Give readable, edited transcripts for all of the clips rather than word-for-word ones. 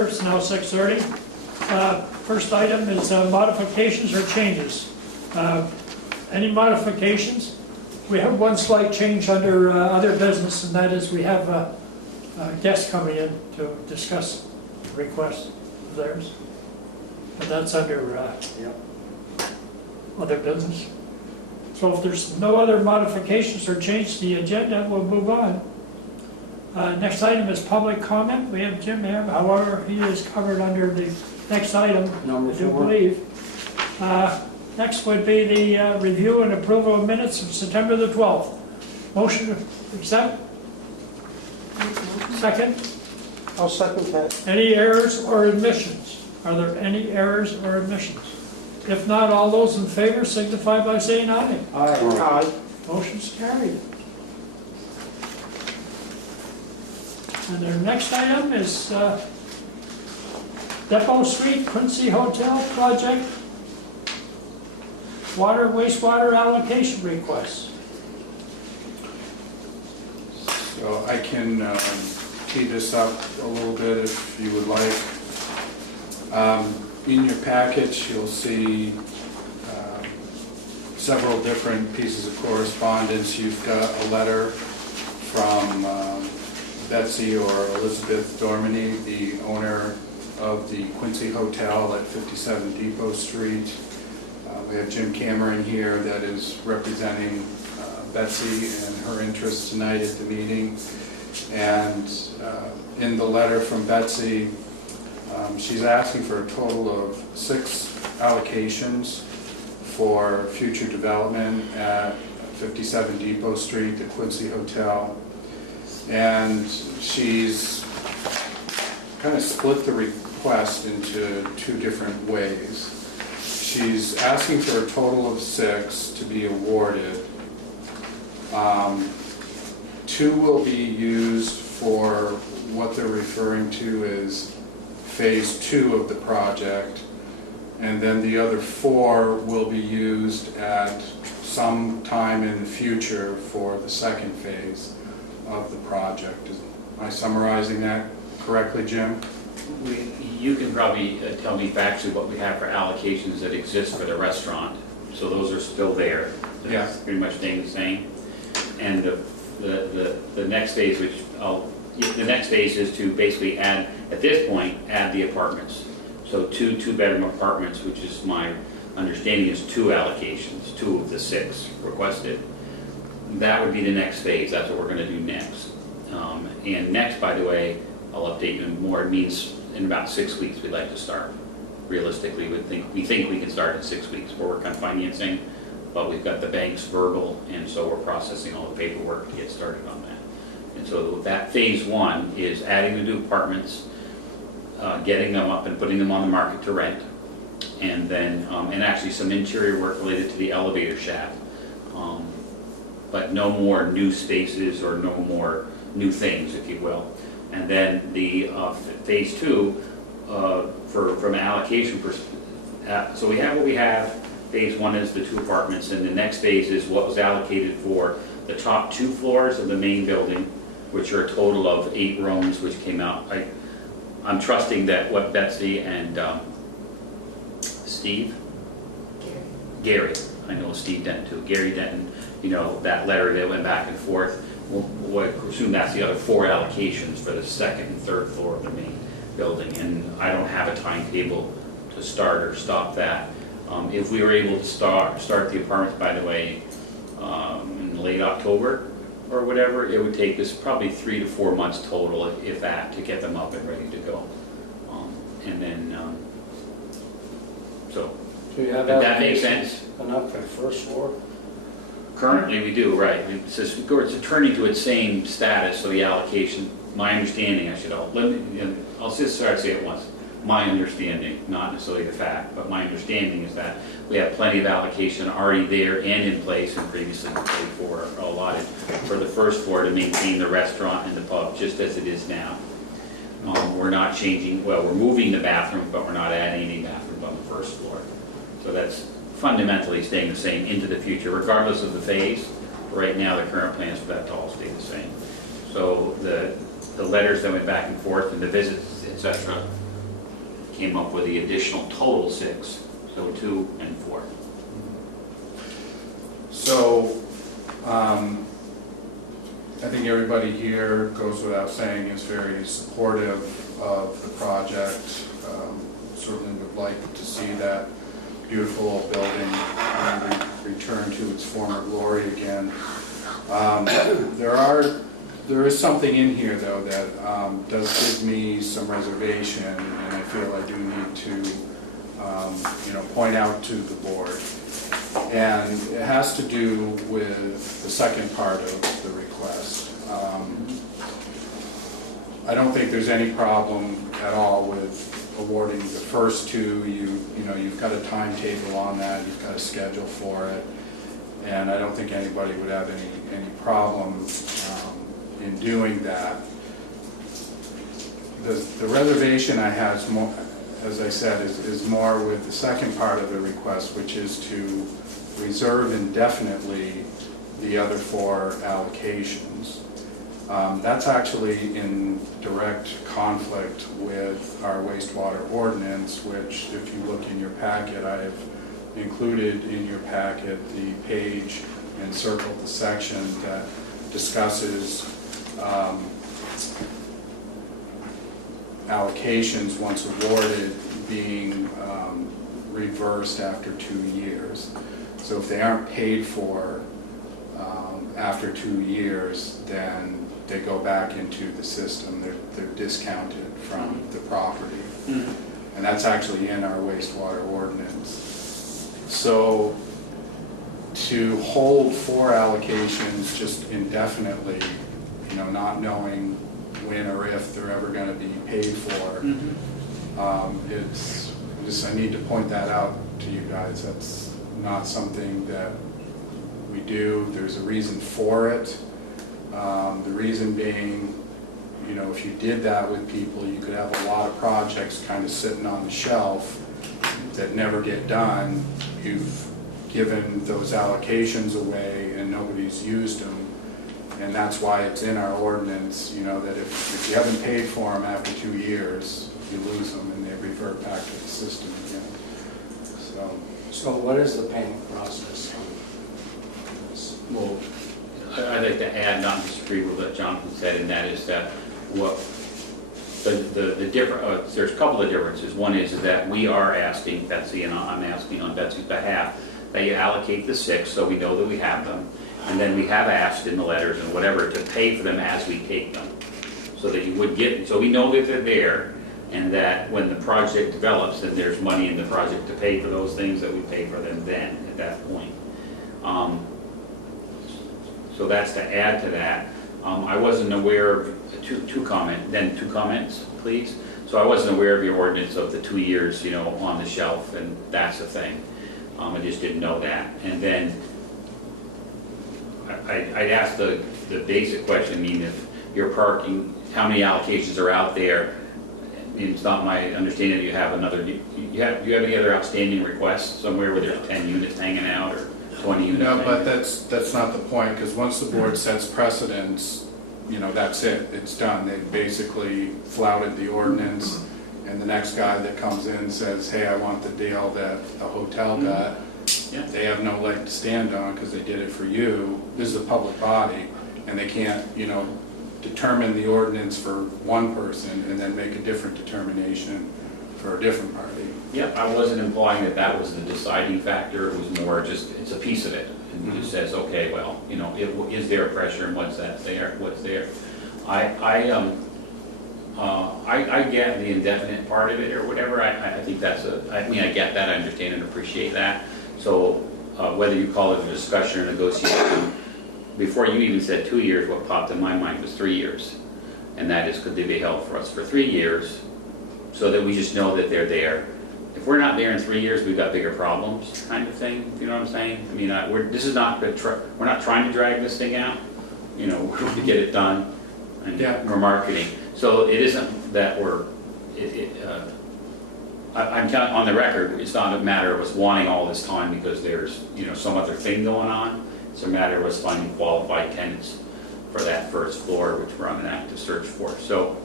here, it's now 6:30. First item is modifications or changes. Any modifications? We have one slight change under other business, and that is we have a guest coming in to discuss requests of theirs. And that's under other business. So if there's no other modifications or change to the agenda, we'll move on. Next item is public comment. We have Jim here, however, he is covered under the next item, Number I do 4. believe. Next would be the review and approval of minutes of September the 12th. Motion to accept? Second? I'll second that. Any errors or omissions? Are there any errors or omissions? If not, all those in favor signify by saying aye. Aye. Motion's carried. And our next item is Depot Street Quincy Hotel Project water wastewater allocation requests. So I can tee this up a little bit if you would like. In your package, you'll see several different pieces of correspondence. You've got a letter from Betsy or Elizabeth Dormany, the owner of the Quincy Hotel at 57 Depot Street. We have Jim Cameron here that is representing Betsy and her interests tonight at the meeting. And in the letter from Betsy, she's asking for a total of 6 allocations for future development at 57 Depot Street, the Quincy Hotel. And she's kind of split the request into 2 different ways. She's asking for a total of 6 to be awarded. 2 will be used for what they're referring to as phase 2 of the project, and then the other 4 will be used at some time in the future for the second phase of the project. Am I summarizing that correctly, Jim? You can probably tell me factually what we have for allocations that exist for the restaurant. So those are still there. Yeah. It's pretty much staying the same. And the next phase, the next phase is to basically add, at this point, add the apartments. So 2 2-bedroom apartments, which is my understanding is 2 allocations, 2 of the 6 requested. That would be the next phase. That's what we're going to do next. And next, by the way, I'll update you more. It means in about 6 weeks we'd like to start. Realistically, we think we can start in 6 weeks. We're working on financing, but we've got the bank's verbal, and so we're processing all the paperwork to get started on that. And so that phase 1 is adding the new apartments, getting them up and putting them on the market to rent, and then and actually some interior work related to the elevator shaft. But no more new spaces or no more new things, if you will. And then the phase 2, from an allocation perspective, so we have what we have. Phase 1 is the 2 apartments, and the next phase is what was allocated for the top 2 floors of the main building, which are a total of 8 rooms, which came out. I'm trusting that what Betsy and Steve? Gary. I know Steve Denton too. Gary Denton, that letter that went back and forth. We'll assume that's the other 4 allocations for the 2nd and 3rd floor of the main building, and I don't have a timetable to start or stop that. If we were able to start the apartments, by the way, in late October or whatever, it would take us probably 3 to 4 months total, if that, to get them up and ready to go. And then, so you have if that makes sense. Enough for the first floor? Currently, we do, right. It's returning to its same status, so the allocation, my understanding, I'll just start to say it once. My understanding, not necessarily the fact, but my understanding is that we have plenty of allocation already there and in place and previously paid for or allotted for the first floor to maintain the restaurant and the pub just as it is now. We're not changing, well, we're moving the bathroom, but we're not adding any bathrooms on the first floor. So that's fundamentally staying the same into the future, regardless of the phase. Right now, the current plans for that to all stay the same. So the letters that went back and forth and the visits, etc., came up with the additional total 6, so 2 and 4. So, I think everybody here, goes without saying, is very supportive of the project. Certainly would like to see that beautiful old building return to its former glory again. There is something in here, though, that does give me some reservation, and I feel I do need to, point out to the board. And it has to do with the second part of the request. I don't think there's any problem at all with awarding the first 2. You've got a timetable on that, you've got a schedule for it, and I don't think anybody would have any problem in doing that. The reservation I have is more, as I said, is more with the second part of the request, which is to reserve indefinitely the other 4 allocations. That's actually in direct conflict with our wastewater ordinance, which, if you look in your packet, I have included in your packet the page and circled the section that discusses allocations once awarded being reversed after 2 years. So if they aren't paid for after 2 years, then they go back into the system. They're discounted from the property. Mm-hmm. And that's actually in our wastewater ordinance. So to hold 4 allocations just indefinitely, not knowing when or if they're ever going to be paid for, I need to point that out to you guys. That's not something that we do. There's a reason for it. The reason being, if you did that with people, you could have a lot of projects kind of sitting on the shelf that never get done. You've given those allocations away and nobody's used them. And that's why it's in our ordinance, that if you haven't paid for them after 2 years, you lose them and they revert back to the system again. So what is the payment process? Well, I'd like to add, not disagree with what Jonathan said, and that is that there's a couple of differences. One is that we are asking Betsy, and I'm asking on Betsy's behalf, that you allocate the 6 so we know that we have them, and then we have asked in the letters and whatever to pay for them as we take them, so that you would get, so we know that they're there, and that when the project develops, then there's money in the project to pay for those things, that we pay for them then, at that point. So that's to add to that. I wasn't aware of, two comments, please. So I wasn't aware of your ordinance of the 2 years, on the shelf, and that's the thing. I just didn't know that. And then I'd ask the basic question, if you're parking, how many allocations are out there? It's not my understanding that you have another, do you have any other outstanding requests somewhere where there's 10 units hanging out or 20 units? No, but that's not the point, because once the board sets precedents, that's it, it's done. They basically flouted the ordinance, and the next guy that comes in says, hey, I want the deal that the hotel got. Yeah. They have no leg to stand on because they did it for you. This is a public body, and they can't, determine the ordinance for one person and then make a different determination for a different party. Yep, I wasn't implying that was the deciding factor. It was more just, it's a piece of it. And it just says, okay, well, is there pressure and what's there? I get the indefinite part of it or whatever. I think that's I get that, I understand and appreciate that. So whether you call it a discussion or negotiation, before you even said 2 years, what popped in my mind was 3 years. And that is, could they be held for us for 3 years so that we just know that they're there? If we're not there in 3 years, we've got bigger problems, kind of thing. You know what I'm saying? We're not trying to drag this thing out. We're to get it done, and we're marketing. So it isn't that I'm telling on the record. It's not a matter of us wanting all this time because there's some other thing going on. It's a matter of us finding qualified tenants for that first floor, which we're on an active search for. So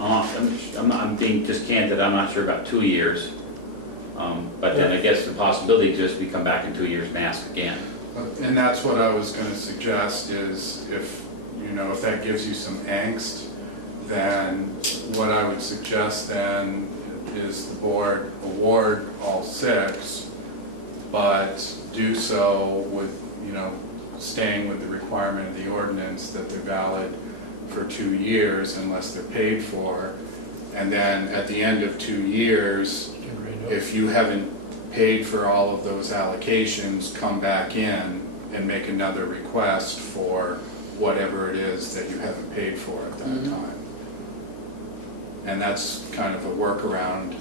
I'm being just candid, I'm not sure about 2 years. But then I guess the possibility just we come back in 2 years and ask again. And that's what I was gonna suggest is if, you know, if that gives you some angst, then what I would suggest then is the board award all 6, but do so with, you know, staying with the requirement of the ordinance that they're valid for 2 years unless they're paid for. And then at the end of 2 years, if you haven't paid for all of those allocations, come back in and make another request for whatever it is that you haven't paid for at that time. And that's kind of a workaround.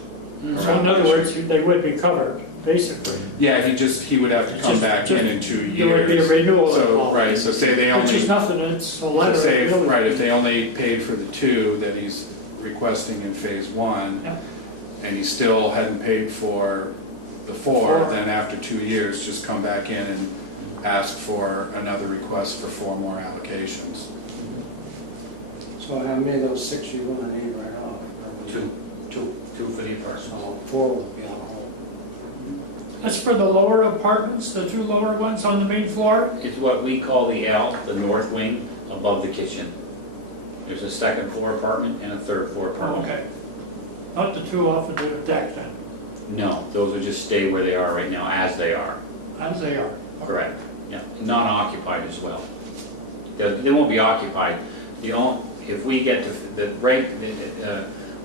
So in other words, they would be covered, basically. Yeah, he would have to come back in 2 years. There would be a renewal So, involved. right, so say they Which is only, nothing, it's a letter. say, really. right, if they only paid for the 2 that he's requesting in phase 1, Yeah. and he still hadn't paid for the 4, then after 2 years, just come back in and ask for another request for 4 more allocations. So how many of those 6 you gonna need right now? 2. 2. 2 for the apartments. So 4 will be on hold. That's for the lower apartments, the 2 lower ones on the main floor? It's what we call the L, the north wing, above the kitchen. There's a second floor apartment and a third floor Oh, apartment. okay. Not the 2 off of the deck then, No, those will just stay where they are right now, as they are. as they are. Correct. Yeah, non-occupied as well. They won't be occupied. If we get to the rate,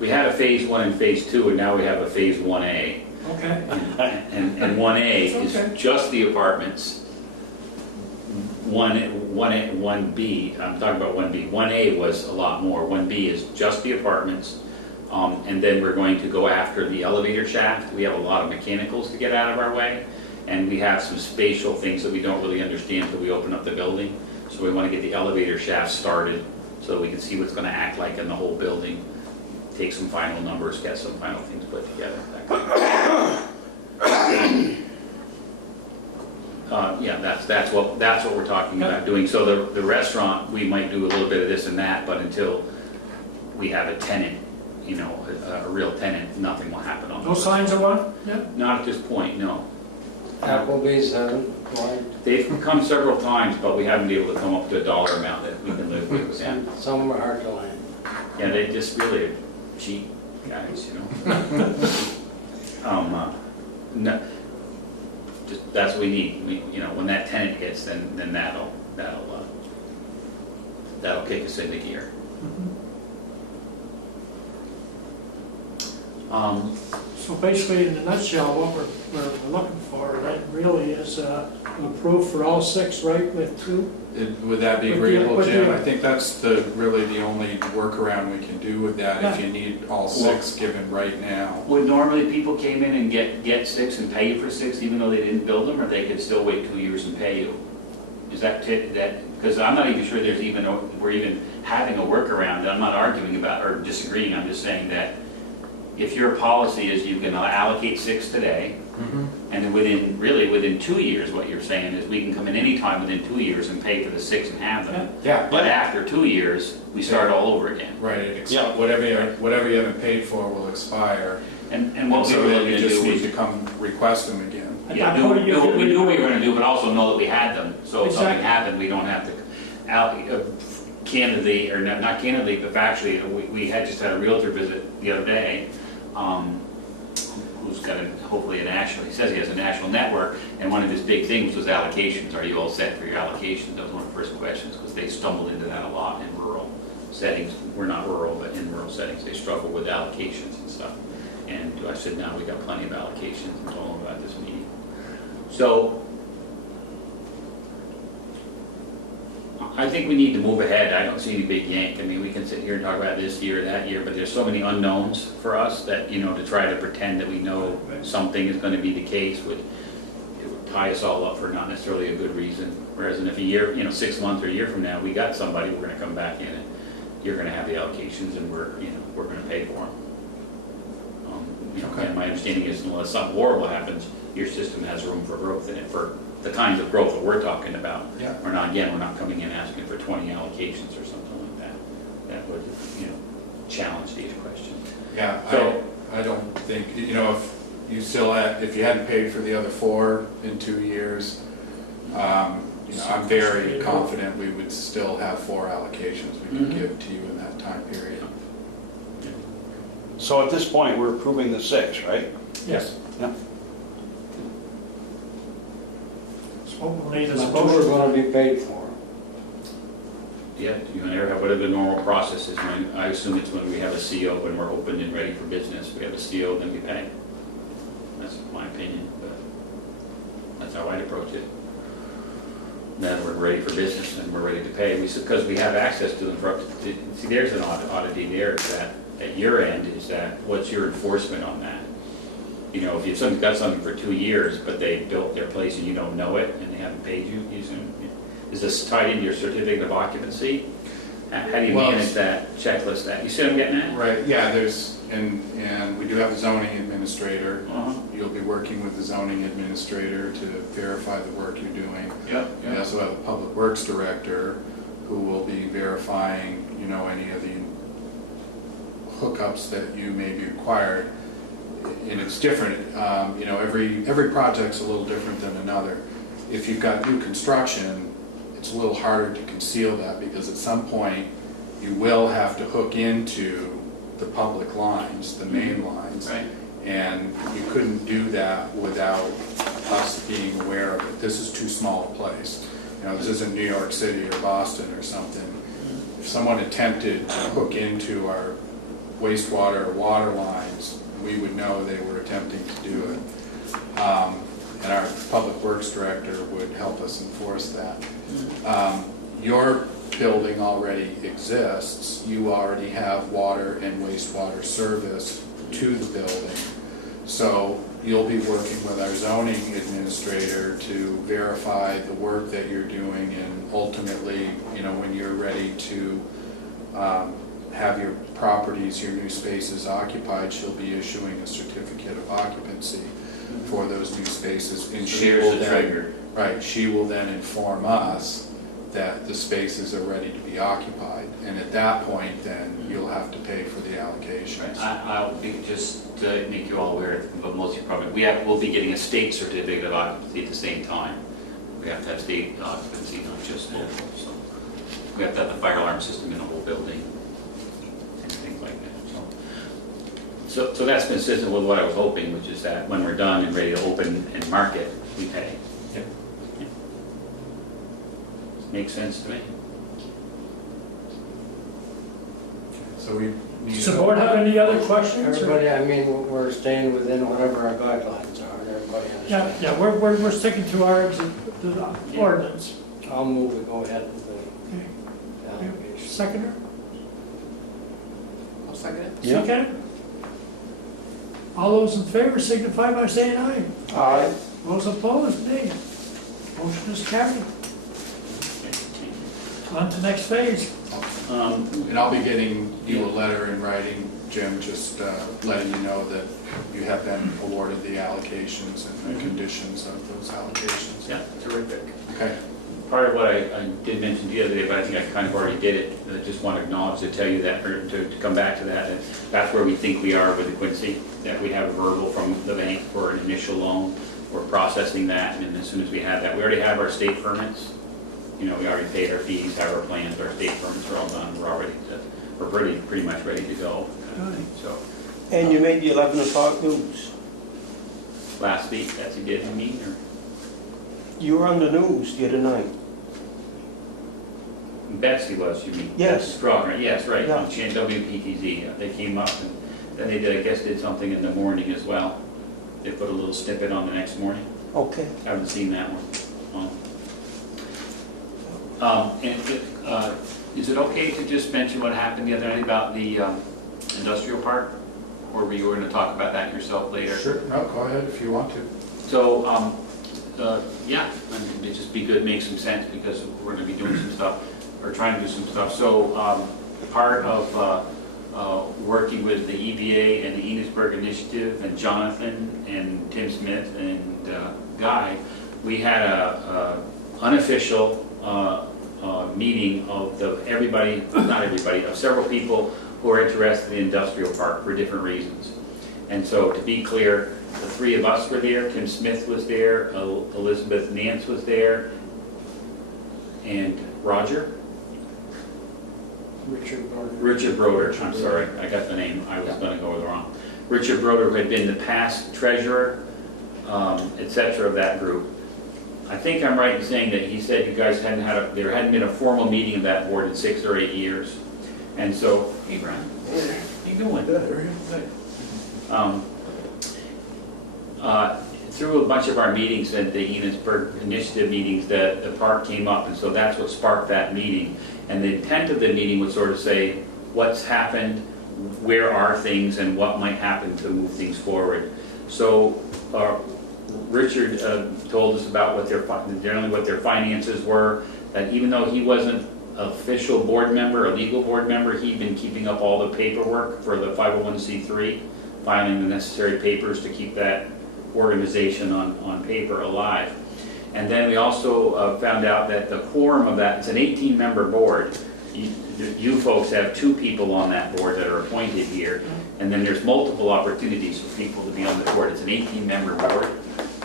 we had a phase 1 and phase 2, and now we have a phase 1A. Okay. And 1A That's okay. is just the apartments. 1B, I'm talking about 1B. 1A was a lot more. 1B is just the apartments. And then we're going to go after the elevator shaft. We have a lot of mechanicals to get out of our way. And we have some spatial things that we don't really understand until we open up the building. So we want to get the elevator shaft started so we can see what's going to act like in the whole building. Take some final numbers, get some final things put together. That kind of yeah, that's what we're talking about doing. So the restaurant, we might do a little bit of this and that, but until we have a tenant, you know, a real tenant, nothing will happen on. No signs of one? Yeah. Not at this point, no. Applebee's haven't applied. They've come several times, but we haven't been able to come up with a dollar amount that we can live with. And Some of them are hard to land. yeah, they just really are cheap guys, you know. No, just, that's what we need. You know, when that tenant hits, then that'll kick us into gear. So basically, in a nutshell, what we're looking for, that really is approved for all 6, right, with 2? Would that be With the- agreeable, with Jim? the- I think that's really the only workaround we can do with that, if Yeah. you need all 6 given right now. Would normally people came in and get 6 and pay you for 6 even though they didn't build them, or they could still wait 2 years and pay you? Is that, because I'm not even sure we're even having a workaround. I'm not arguing about or disagreeing, I'm just saying that if your policy is you can allocate 6 today, and then within 2 years, what you're saying is we can come in any time within 2 years and pay for the 6 and have them. Yeah. But after 2 years, we start all over again. Right, whatever you haven't paid for will expire. And what we So were then looking you to just do need was, to come request them again. yeah, do what we knew we were gonna do, but also know that we had them. So if something Exactly. happened, we don't have to, candidly, or not candidly, but factually, we had just had a realtor visit the other day, who's got hopefully a national, he says he has a national network, and one of his big things was allocations. Are you all set for your allocations? That was one of the first questions, because they stumbled into that a lot in rural settings. We're not rural, but in rural settings, they struggle with allocations and stuff. And I said, no, we got plenty of allocations, and told them about this meeting. So, I think we need to move ahead. I don't see any big yank. I mean, we can sit here and talk about this year, that year, but there's so many unknowns for us that, you know, to try to pretend that we know something is gonna be the case it would tie us all up for not necessarily a good reason. Whereas if a year, 6 months or a year from now, we got somebody, we're gonna come back in and you're gonna have the allocations and we're gonna pay for them. Okay. And my understanding is unless something horrible happens, your system has room for growth in it for the kinds of growth that we're talking about. Yeah. We're not coming in asking for 20 allocations or something like that. That would, challenge these questions. Yeah, So- I don't think, if you hadn't paid for the other 4 in 2 years, I'm very confident we would still have 4 allocations we could give to you in that time period. So at this point, we're approving the 6, right? Yes. Yeah. So we'll need this But 2 are motion. gonna be paid for. Yeah, you and Eric, whatever the normal process is, I assume it's when we have a CO, when we're open and ready for business. We have a CO, then we pay. That's my opinion, but that's how I'd approach it. Then we're ready for business and we're ready to pay, because we have access to them for, see, there's an oddity there, is that at your end, is that, what's your enforcement on that? You know, if you've got something for 2 years, but they built their place and you don't know it, and they haven't paid you, is this tied into your certificate of occupancy? How do you Well, manage that checklist, that, you see what I'm getting at? Right, yeah, and we do have a zoning administrator. Uh-huh. You'll be working with the zoning administrator to verify the work you're doing. Yep, We also have a public works director who will be verifying, any of the hookups that you may be required. And it's different, every project's a little different than another. If you've got new construction, it's a little harder to conceal that, because at some point you will have to hook into the public lines, the main lines. right. And you couldn't do that without us being aware of it. This is too small a place. This isn't New York City or Boston or something. If someone attempted to hook into our wastewater or water lines, we would know they were attempting to do it. And our public works director would help us enforce that. Your building already exists. You already have water and wastewater service to the building. So you'll be working with our zoning administrator to verify the work that you're doing, and ultimately, when you're ready to have your properties, your new spaces occupied, she'll be issuing a certificate of occupancy for those new spaces. And she Here's will the then, trigger. right, she will then inform us that the spaces are ready to be occupied. And at that point, then you'll have to pay for the allocations. I'll be, just to make you all aware, but most of you probably, we'll be getting a state certificate of occupancy at the same time. We have to have state occupancy, not just local, so. We have to have the fire alarm system in the whole building, and things like that, so that's consistent with what I was hoping, which is that when we're done and ready to open and market, we pay. Yep. Yeah. Makes sense to me. So we need Does the board have any other questions? or- Everybody, we're staying within whatever our guidelines are, and everybody Yeah, understands. yeah, we're sticking to our the ordinance. I'll move to go ahead with Okay. the allocation. Seconder? I'll second it. Yeah. Second? All those in favor signify by saying aye. Aye. Those opposed, nay. Motion is carried. On to next phase. And I'll be getting you a letter in writing, Jim, just letting you know that you have been awarded the allocations and the conditions of those allocations. Yeah, terrific. Okay. Part of what I did mention the other day, but I think I kind of already did it, I just want to acknowledge to tell you that, or to come back to that, that's where we think we are with the Quincy, that we have a verbal from the bank for an initial loan. We're processing that, and as soon as we have that, we already have our state permits. We already paid our fees, have our plans, our state permits are all done, we're pretty much ready to go. So, And you made the 11 o'clock news. last week, Betsy did, or? You were on the news the other night. Betsy was, you mean? Yes. Strong, right, yes, right, Yeah. on WPTZ, they came up, and then they did, I guess, did something in the morning as well. They put a little snippet on the next morning, Okay. I haven't seen that one. Is it okay to just mention what happened the other night about the industrial park? Or were you going to talk about that yourself later? Sure, no, go ahead if you want to. So, yeah, it'd just be good, make some sense, because we're gonna be doing some stuff, or trying to do some stuff. So, part of working with the EVA and the Enosburg Initiative, and Jonathan, and Tim Smith, and Guy, we had a unofficial meeting of everybody, not everybody, of several people who are interested in the industrial park for different reasons. And so to be clear, the three of us were there, Tim Smith was there, Elizabeth Nance was there, and Roger? Richard Broder, I'm sorry, I got the name, I was gonna go with the wrong. Richard Broder, who had been the past treasurer, et cetera, of that group. I think I'm right in saying that he said you guys there hadn't been a formal meeting of that board in 6 or 8 years. And so, hey Brian, how you doing? Good. Through a bunch of our meetings at the Enosburg Initiative meetings, the park came up, and so that's what sparked that meeting. And the intent of the meeting would sort of say, what's happened, where are things, and what might happen to move things forward. So Richard told us about generally what their finances were, that even though he wasn't an official board member, a legal board member, he'd been keeping up all the paperwork for the 501c3, filing the necessary papers to keep that organization on paper alive. And then we also found out that the quorum of that, it's an 18-member board. You folks have 2 people on that board that are appointed here, and then there's multiple opportunities for people to be on the board. It's an 18-member board,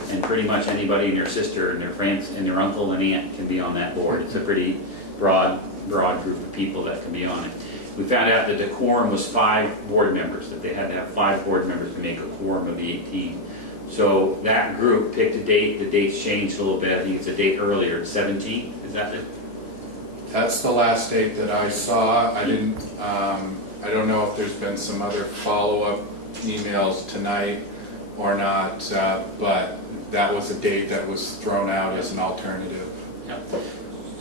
and pretty much anybody and their sister and their friends and their uncle and aunt can be on that board. It's a pretty broad group of people that can be on it. We found out that the quorum was 5 board members, that they had to have 5 board members to make a quorum of the 18. So that group picked a date. The date's changed a little bit. I think it's a date earlier. It's 17. Is that it? That's the last date that I saw. I didn't, I don't know if there's been some other follow-up emails tonight or not, but that was a date that was thrown out as an alternative. Yeah.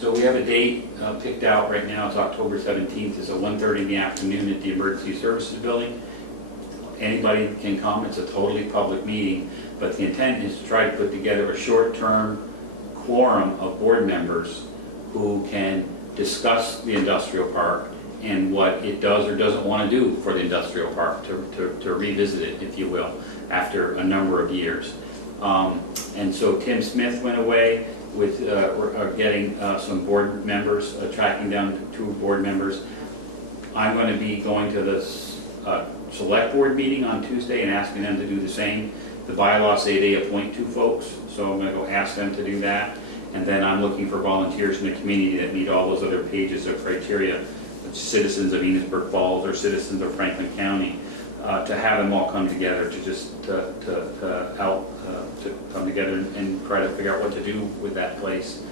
So we have a date picked out right now. It's October 17th. It's at 1:30 in the afternoon at the Emergency Services Building. Anybody can come. It's a totally public meeting, but the intent is to try to put together a short-term quorum of board members who can discuss the industrial park and what it does or doesn't want to do for the industrial park, to revisit it, if you will, after a number of years. And so Tim Smith went away with getting some board members, tracking down 2 board members. I'm going to be going to this select board meeting on Tuesday and asking them to do the same. The bylaws say they appoint 2 folks, so I'm going to go ask them to do that. And then I'm looking for volunteers in the community that meet all those other pages of criteria, citizens of Enosburg Falls or citizens of Franklin County, to have them all come together to just to come together and try to figure out what to do with that place.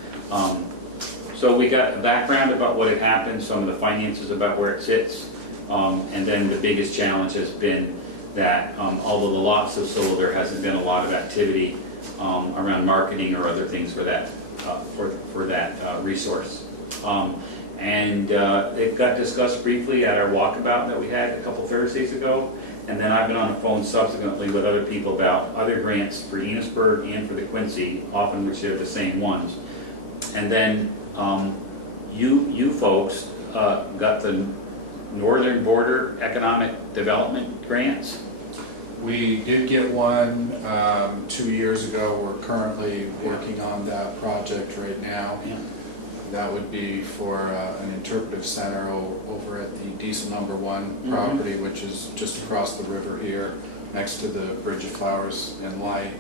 So we got a background about what had happened, some of the finances about where it sits. And then the biggest challenge has been that although the lots have sold, there hasn't been a lot of activity around marketing or other things for that resource. And it got discussed briefly at our walkabout that we had a couple Thursdays ago. And then I've been on the phone subsequently with other people about other grants for Enosburg and for the Quincy, often which are the same ones. And then you folks got the Northern Border Economic Development grants. We did get one 2 years ago. We're currently working on that project right now. Yeah. That would be for an interpretive center over at the Diesel No. 1 property, which is just across the river here, next to the Bridge of Flowers and Light.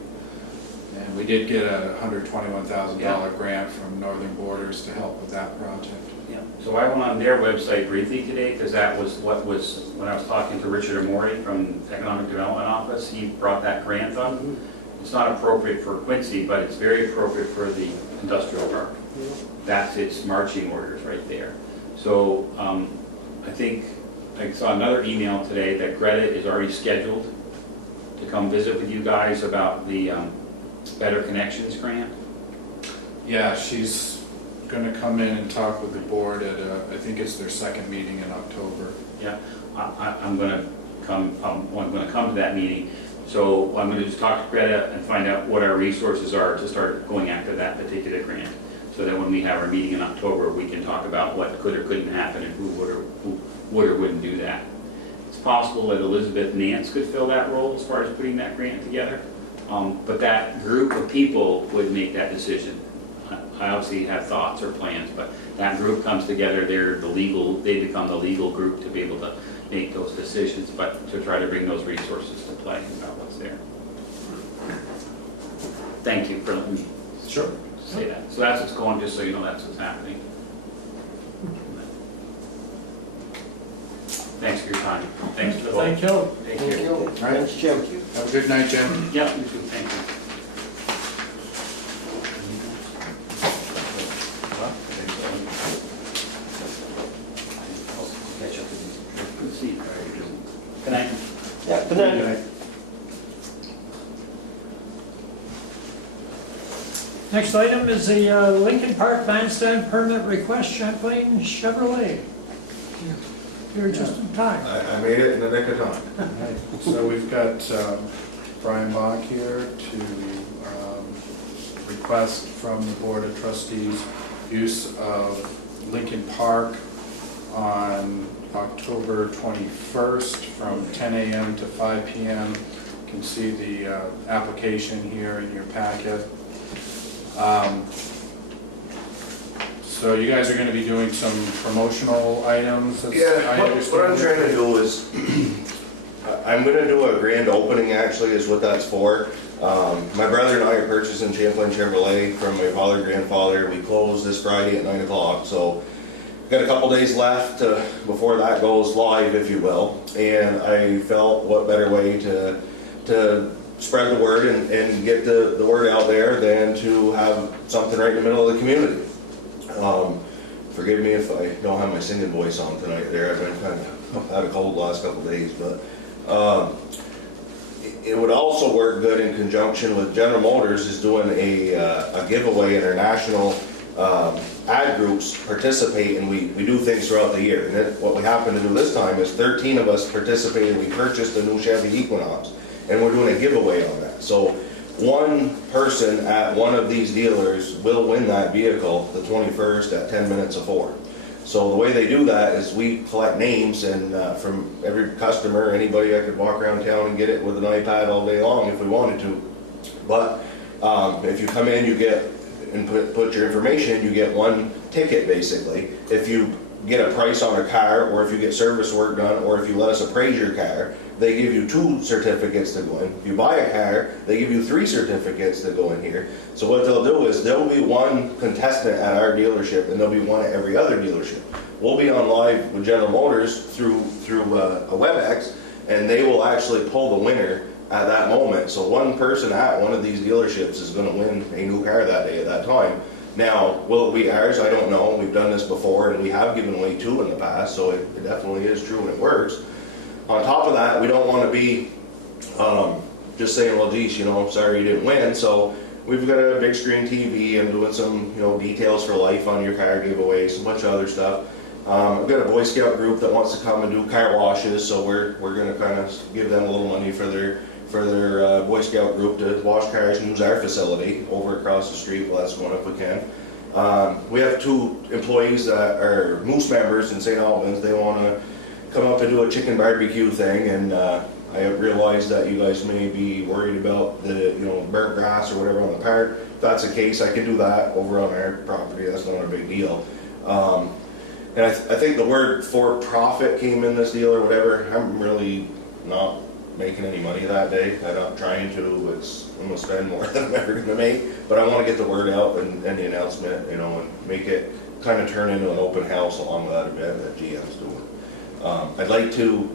And we did get a $121,000 grant from Northern Borders to help with that project. Yeah. So I went on their website briefly today because that was what was, when I was talking to Richard Amori from the Economic Development Office, he brought that grant up. It's not appropriate for Quincy, but it's very appropriate for the industrial park. That's its marching orders right there. So I think I saw another email today that Greta is already scheduled to come visit with you guys about the Better Connections grant. Yeah, she's going to come in and talk with the board at I think it's their second meeting in October. Yeah, I'm going to come. I'm going to come to that meeting. So I'm going to just talk to Greta and find out what our resources are to start going after that particular grant, so that when we have our meeting in October, we can talk about what could or couldn't happen and who would or wouldn't do that. It's possible that Elizabeth Nance could fill that role as far as putting that grant together, but that group of people would make that decision. I obviously have thoughts or plans, but that group comes together, they become the legal group to be able to make those decisions, but to try to bring those resources to play about what's there. Thank you for letting me Sure. say that. So that's what's going, just so you know that's what's happening. Thanks for your time. Thanks for the vote. Thank you. Thank you. Thanks, Jim. Have a good night, Jim. Yeah, you too, thank you. Good to see you. Good night. Yeah, good night. Next item is the Lincoln Park Bandstand permit request, Champlain Chevrolet. You're just in time. I made it in the nick of time. So we've got Brian Bach here to request from the Board of Trustees use of Lincoln Park on October 21st from 10 a.m. to 5 p.m. You can see the application here in your packet. So you guys are going to be doing some promotional items? as I Yeah, what understand I'm it? trying to do is, I'm gonna do a grand opening actually is what that's for. My brother and I are purchasing Champlain Chevrolet from my father, grandfather. We close this Friday at 9 o'clock, so got a couple days left before that goes live, if you will. And I felt what better way to spread the word and get the word out there than to have something right in the middle of the community. Forgive me if I don't have my singing voice on tonight there. I've been kind of had a cold the last couple of days, but it would also work good in conjunction with General Motors is doing a giveaway, and our national ad groups participate, and we do things throughout the year. And then what we happen to do this time is 13 of us participated. We purchased a new Chevy Equinox, and we're doing a giveaway on that. So one person at one of these dealers will win that vehicle the 21st at 10 minutes of 4. So the way they do that is we collect names, and from every customer, anybody, I could walk around town and get it with an iPad all day long if we wanted to. But if you come in, you get and put your information in, you get one ticket basically. If you get a price on a car, or if you get service work done, or if you let us appraise your car, they give you 2 certificates to go in. If you buy a car, they give you 3 certificates to go in here. So what they'll do is there'll be one contestant at our dealership, and there'll be one at every other dealership. We'll be on live with General Motors through a WebEx, and they will actually pull the winner at that moment. So one person at one of these dealerships is going to win a new car that day at that time. Now, will it be ours? I don't know. We've done this before, and we have given away 2 in the past, so it definitely is true and it works. On top of that, we don't want to be just saying, well, geez, sorry you didn't win. So we've got a big screen TV and doing some, details for life on your car giveaways, a bunch of other stuff. I've got a Boy Scout group that wants to come and do car washes, so we're going to kind of give them a little money for their Boy Scout group to wash cars and use our facility over across the street. Well, that's going if we can. We have 2 employees that are Moose members in St. Albans. They want to come up and do a chicken barbecue thing, and I realize that you guys may be worried about the burnt grass or whatever on the park. If that's the case, I can do that over on our property. That's not a big deal. And I think the word for profit came in this deal or whatever. I'm really not making any money that day. I'm not trying to. I'm going to spend more than I'm ever going to make, but I want to get the word out and the announcement, and make it kind of turn into an open house along with that event that GM's doing. I'd like to,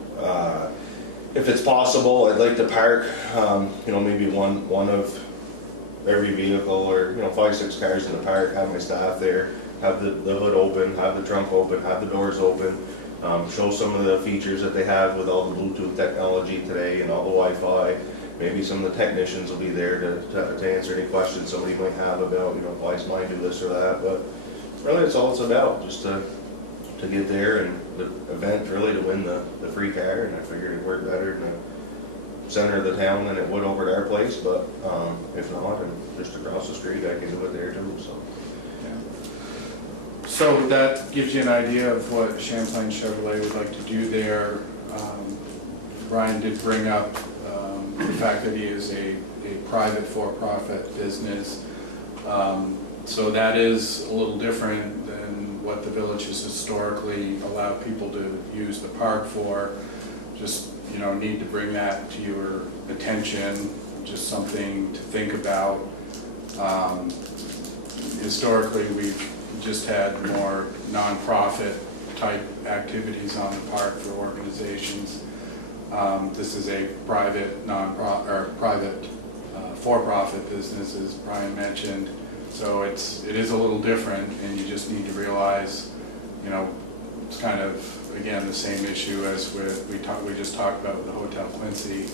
if it's possible, I'd like to park, maybe one of every vehicle, or 5, 6 cars in the park, have my staff there, have the hood open, have the trunk open, have the doors open, show some of the features that they have with all the Bluetooth technology today and all the Wi-Fi. Maybe some of the technicians will be there to answer any questions somebody might have about, why does mine do this or that. But really, that's all it's about, just to get there, and the event really to win the free car. And I figured it'd work better in the center of the town than it would over at our place, but if not, and just across the street, I can do it there too. So. So that gives you an idea of what Champlain Chevrolet would like to do there. Brian did bring up the fact that he is a private for-profit business. So that is a little different than what the village has historically allowed people to use the park for. Just, need to bring that to your attention, just something to think about. Historically, we've just had more nonprofit type activities on the park for organizations. This is a private private for-profit business, as Brian mentioned. So it is a little different, and you just need to realize, it's kind of, again, the same issue as we just talked about with the Hotel Quincy.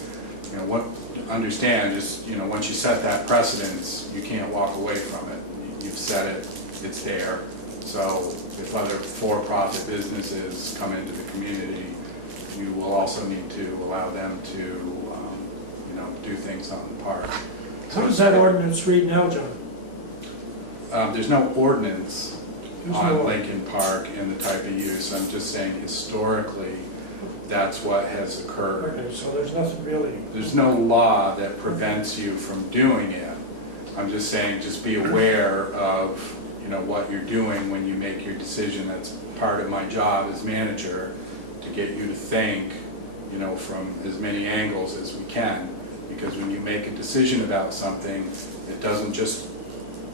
Understand, just, once you set that precedence, you can't walk away from it. You've set it, it's there. So if other for-profit businesses come into the community, you will also need to allow them to, do things on the park. How does that ordinance read now, John? There's no ordinance There's on no- Lincoln Park and the type of use. I'm just saying historically, that's what has occurred. Okay, so there's nothing really. There's no law that prevents you from doing it. I'm just saying, just be aware of, what you're doing when you make your decision. That's part of my job as manager, to get you to think, from as many angles as we can. Because when you make a decision about something, it doesn't just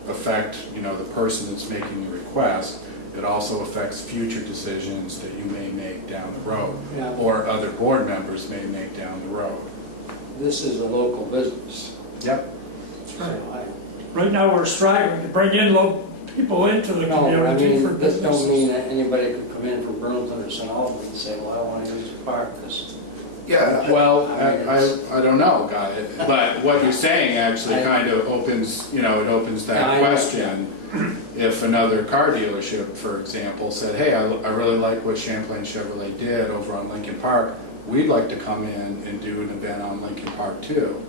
affect, the person that's making the request. It also affects future decisions that you may make down the road, Yeah. or other board members may make down the road. This is a local business. Yep. So Right now, we're striving to bring in people into the No, I community for mean, this don't businesses. mean that anybody could come in from Burlington or St. Albans and say, well, I want to use the park, because Yeah, well, I mean, it's- I don't know, Guy, but what you're saying actually I- kind of opens, it opens Yeah, I that know. question. If another car dealership, for example, said, hey, I really like what Champlain Chevrolet did over on Lincoln Park, we'd like to come in and do an event on Lincoln Park too.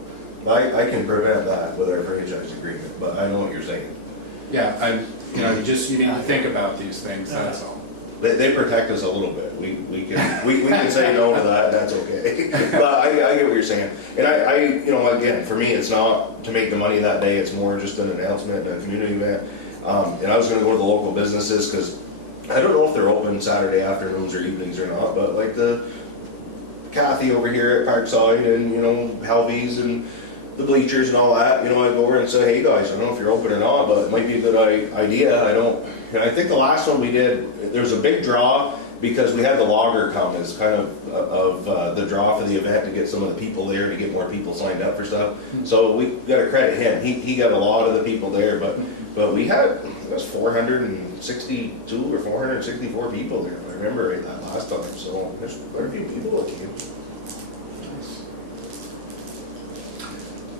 I can prevent that with our franchise agreement, but I know what you're saying. Yeah, you need to think about these things, that's all. They protect us a little bit. We can say no to that, that's okay. But I get what you're saying. And again, for me, it's not to make the money that day, it's more just an announcement, a community event. And I was gonna go to the local businesses, because I don't know if they're open Saturday afternoons or evenings or not, but like the Kathy over here at Parkside and, Halvies and the bleachers and all that, I go over and say, hey guys, I don't know if you're open or not, but it might be a good idea. And I think the last one we did, there was a big draw because we had the logger come as kind of the draw for the event to get some of the people there, to get more people signed up for stuff. So we got to credit him. He got a lot of the people there, but we had, it was 462 or 464 people there. I remember that last time, so there's quite a few people that came.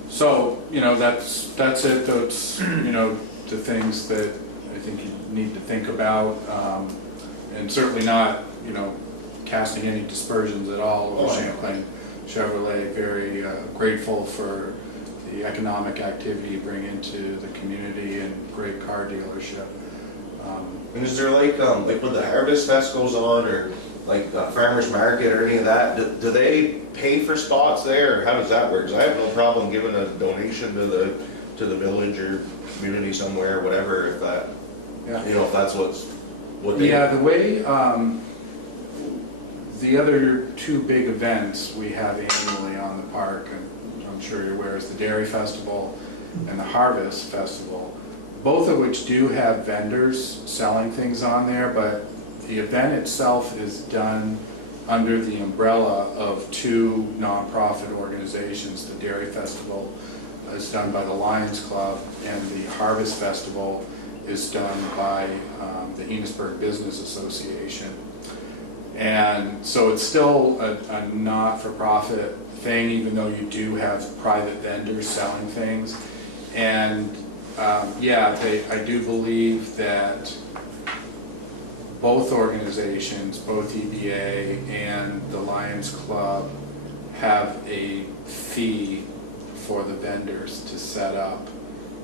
So, that's it, those, the things that I think you need to think about, and certainly not, casting any dispersions at all over Champlain Chevrolet. Very grateful for the economic activity you bring into the community, and great car dealership. And is there like when the Harvest Fest goes on, or like Farmers Market or any of that, do they pay for spots there, or how does that work? 'Cause I have no problem giving a donation to the village or community somewhere, whatever, if that, if that's what they. Yeah, the way, the other two big events we have annually on the park, and I'm sure you're aware, is the Dairy Festival and the Harvest Festival, both of which do have vendors selling things on there, but the event itself is done under the umbrella of two nonprofit organizations. The Dairy Festival is done by the Lions Club, and the Harvest Festival is done by the Enosburg Business Association. And so it's still a not-for-profit thing, even though you do have private vendors selling things. And I do believe that both organizations, both EBA and the Lions Club, have a fee for the vendors to set up,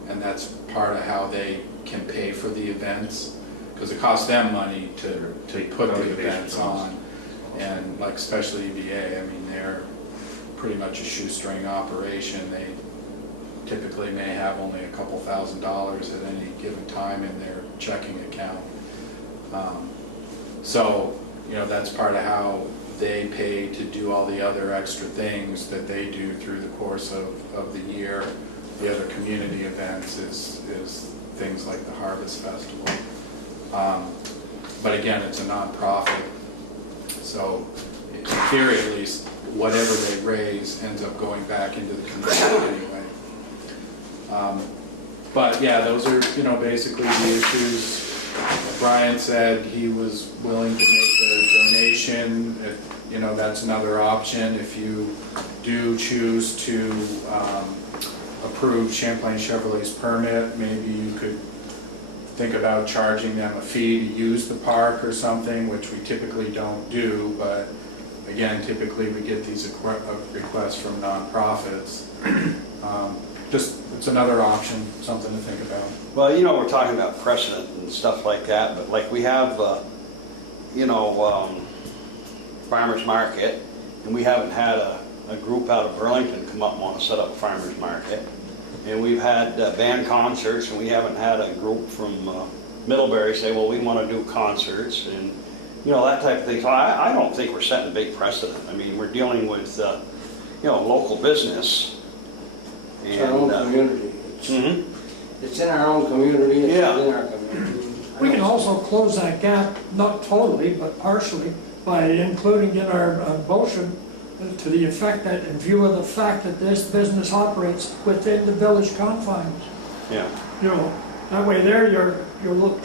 and that's part of how they can pay for the events, because it costs them money to put the events on. And like especially EBA, I mean, they're pretty much a shoestring operation. typically may have only a couple $1,000s at any given time in their checking account. So, you know, that's part of how they pay to do all the other extra things that they do through the course of the year. The other community events is things like the Harvest Festival. But again, it's a nonprofit, so in theory at least, whatever they raise ends up going back into the community anyway. But yeah, those are, you know, basically the issues. Brian said he was willing to make a donation. You know, that's another option. If you do choose to approve Champlain Chevrolet's permit, maybe you could think about charging them a fee to use the park or something, which we typically don't do, but again, typically we get these requests from nonprofits. Just, it's another option, something to think about. Well, you know, we're talking about precedent and stuff like that, but like we have, you know, farmer's market, and we haven't had a group out of Burlington come up and want to set up a farmer's market. And we've had band concerts, and we haven't had a group from Middlebury say, well, we want to do concerts, and, you know, that type of thing. So I don't think we're setting a big precedent. I mean, we're dealing with, you know, local business. It's our own community. It's in our own community, it's Yeah. within our community. We can also close that gap, not totally, but partially, by including in our motion to the effect that in view of the fact that this business operates within the village confines. Yeah. You know, that way there you're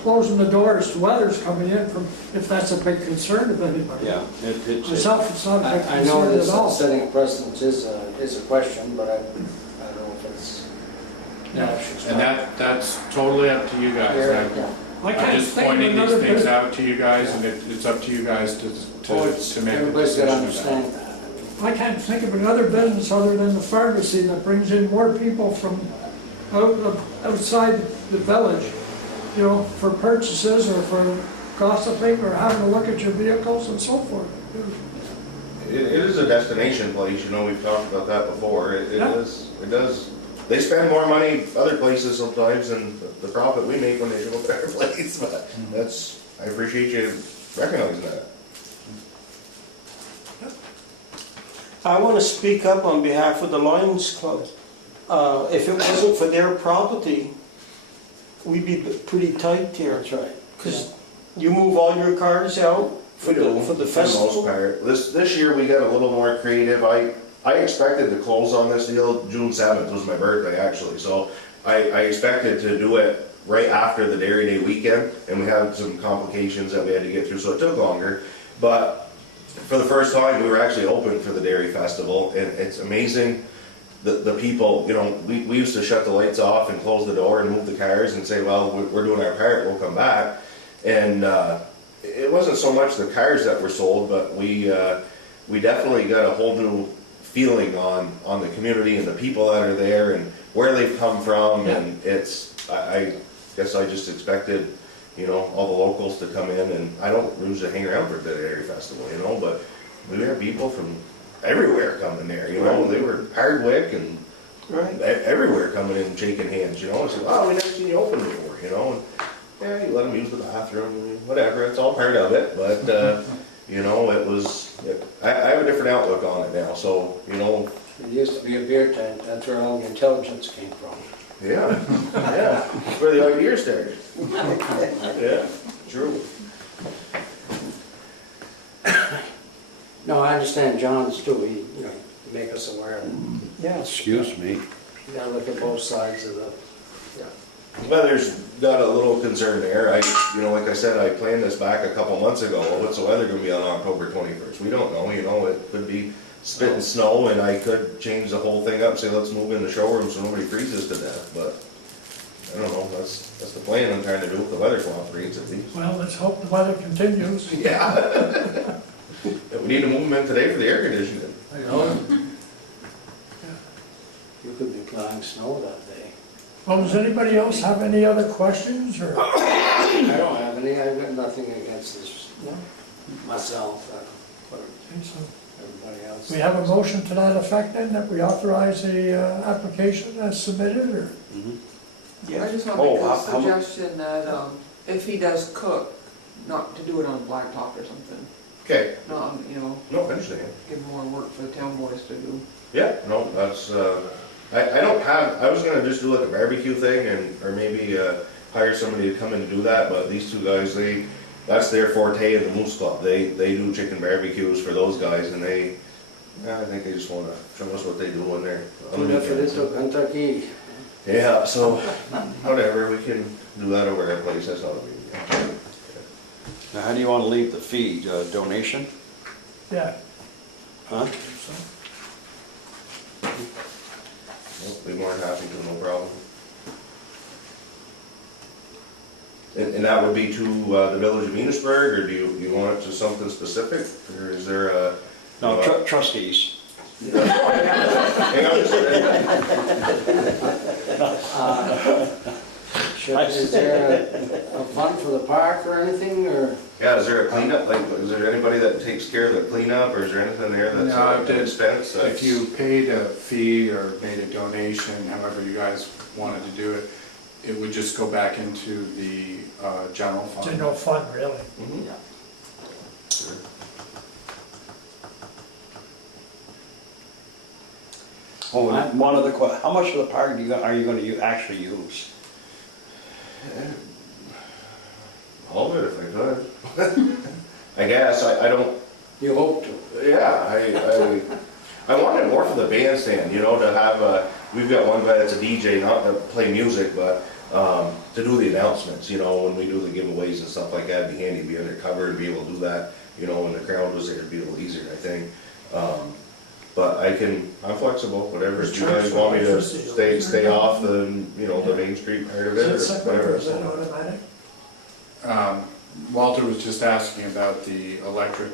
closing the doors to others coming in from, if that's a big concern of anybody. Yeah. Myself, it's not a big I know concern this at all. setting a precedent is a question, but I don't know if it's. And that's totally up to you guys. Yeah. I I'm can't just think of pointing these another things business. out to you guys, and it's up to you guys to make a Everybody's got to decision about understand it. that. I can't think of another business other than the pharmacy that brings in more people from outside the village, you know, for purchases or for gossiping or having a look at your vehicles and so forth. It is a destination place, you know, we've talked about that before. It Yeah. does. They spend more money other places sometimes than the profit we make when they go to our place, but I appreciate you recognizing that. I want to speak up on behalf of the Lions Club. If it wasn't for their property, we'd be pretty tight here. That's right. Because you move all your cars out for the For the most festival? part. This year we got a little more creative. I expected to close on this deal June 7th was my birthday actually, so I expected to do it right after the Dairy Day weekend, and we had some complications that we had to get through, so it took longer. But for the first time, we were actually open for the Dairy Festival, and it's amazing. The people, you know, we used to shut the lights off and close the door and move the cars and say, well, we're doing our part, we'll come back. And it wasn't so much the cars that were sold, but we definitely got a whole new feeling on the community and the people that are there and where they've come from. Yeah. And I guess I just expected, you know, all the locals to come in, and I don't usually hang around for the Dairy Festival, you know, but we had people from everywhere coming there, you know. They were Hardwick and Right. everywhere coming in and shaking hands, you know. I said, wow, we never seen you open before, you know. And yeah, you let them use the bathroom, whatever, it's all part of it, but you know, I have a different outlook on it now, so, you know. It used to be a beer tent, that's where all the intelligence came from. Yeah, yeah, that's where the idea started. Yeah, true. No, I understand John's too, he, you know, make us aware of it. Yeah. Excuse me. You gotta look at both sides of the, Weather's got a little concern there. You know, like I said, I planned this back a couple months ago. What's the weather gonna be on October 21st? We don't know, you know, it could be spitting snow, and I could change the whole thing up, say let's move in the showroom so nobody freezes to death, but I don't know, that's the plan I'm trying to do if the weather cooperates at least. Well, let's hope the weather continues. Yeah. We need to move them in today for the air conditioning. I know. You could be plowing snow that day. Well, does anybody else have any other questions or? I don't have any, I've got nothing against this myself. Okay, so everybody else. We have a motion to that effect then, that we authorize the application as submitted, or? I just want to Oh, make a how mu- suggestion that if he does cook, not to do it on blacktop or something. Okay, Not, no, I understand. give more work for the town boys to do. Yeah, no, that's, I don't have, I was gonna just do like a barbecue thing and, or maybe, hire somebody to come in and do that, but these two guys, that's their forte in the Moose Club. They do chicken barbecues for those guys and I think they just wanna show us what they do in there. Good enough for little Kentucky. Yeah, so, whatever, we can do that over at our place, that's not a big deal. Now, how do you want to leave the fee? Donation? Yeah. Huh? We'll be more than happy to, no problem. And that would be to the village of Enosburg, or do you want it to something specific, or is there a? No, trustees. Hang on just a minute. Is there a fund for the park or anything, or? Yeah, is there a cleanup, like, is there anybody that takes care of the cleanup, or is there anything there that's No, an expense? If you paid a fee or made a donation, however you guys wanted to do it, it would just go back into the general fund. General fund, really. Mhm. Yeah. Sure. Oh, and one other question. How much of the park are you going to actually use? All of it if I could. I guess, I don't, You hope to. yeah, I wanted more for the bandstand, to have, we've got one guy that's a DJ, not to play music, but, to do the announcements, when we do the giveaways and stuff like that, it'd be handy to be undercover and be able to do that, when the crowd was there, it'd be a little easier, I think. But I'm flexible, whatever, if you guys want me to stay off the, the Main Street part of it, Is or that separate or whatever. is that so. automatic? Walter was just asking about the electric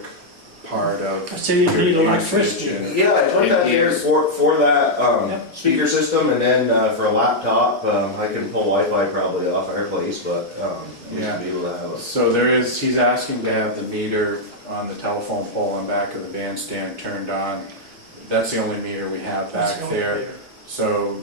part of. So you need your electricity. usage and- Yeah, I put that there for that, Yep. speaker system, and then, for a laptop, I can pull Wi-Fi probably off our place, but, we Yeah. should be able to have a. So he's asking to have the meter on the telephone pole on back of the bandstand turned on. That's the only meter we have That's back the only there. meter. So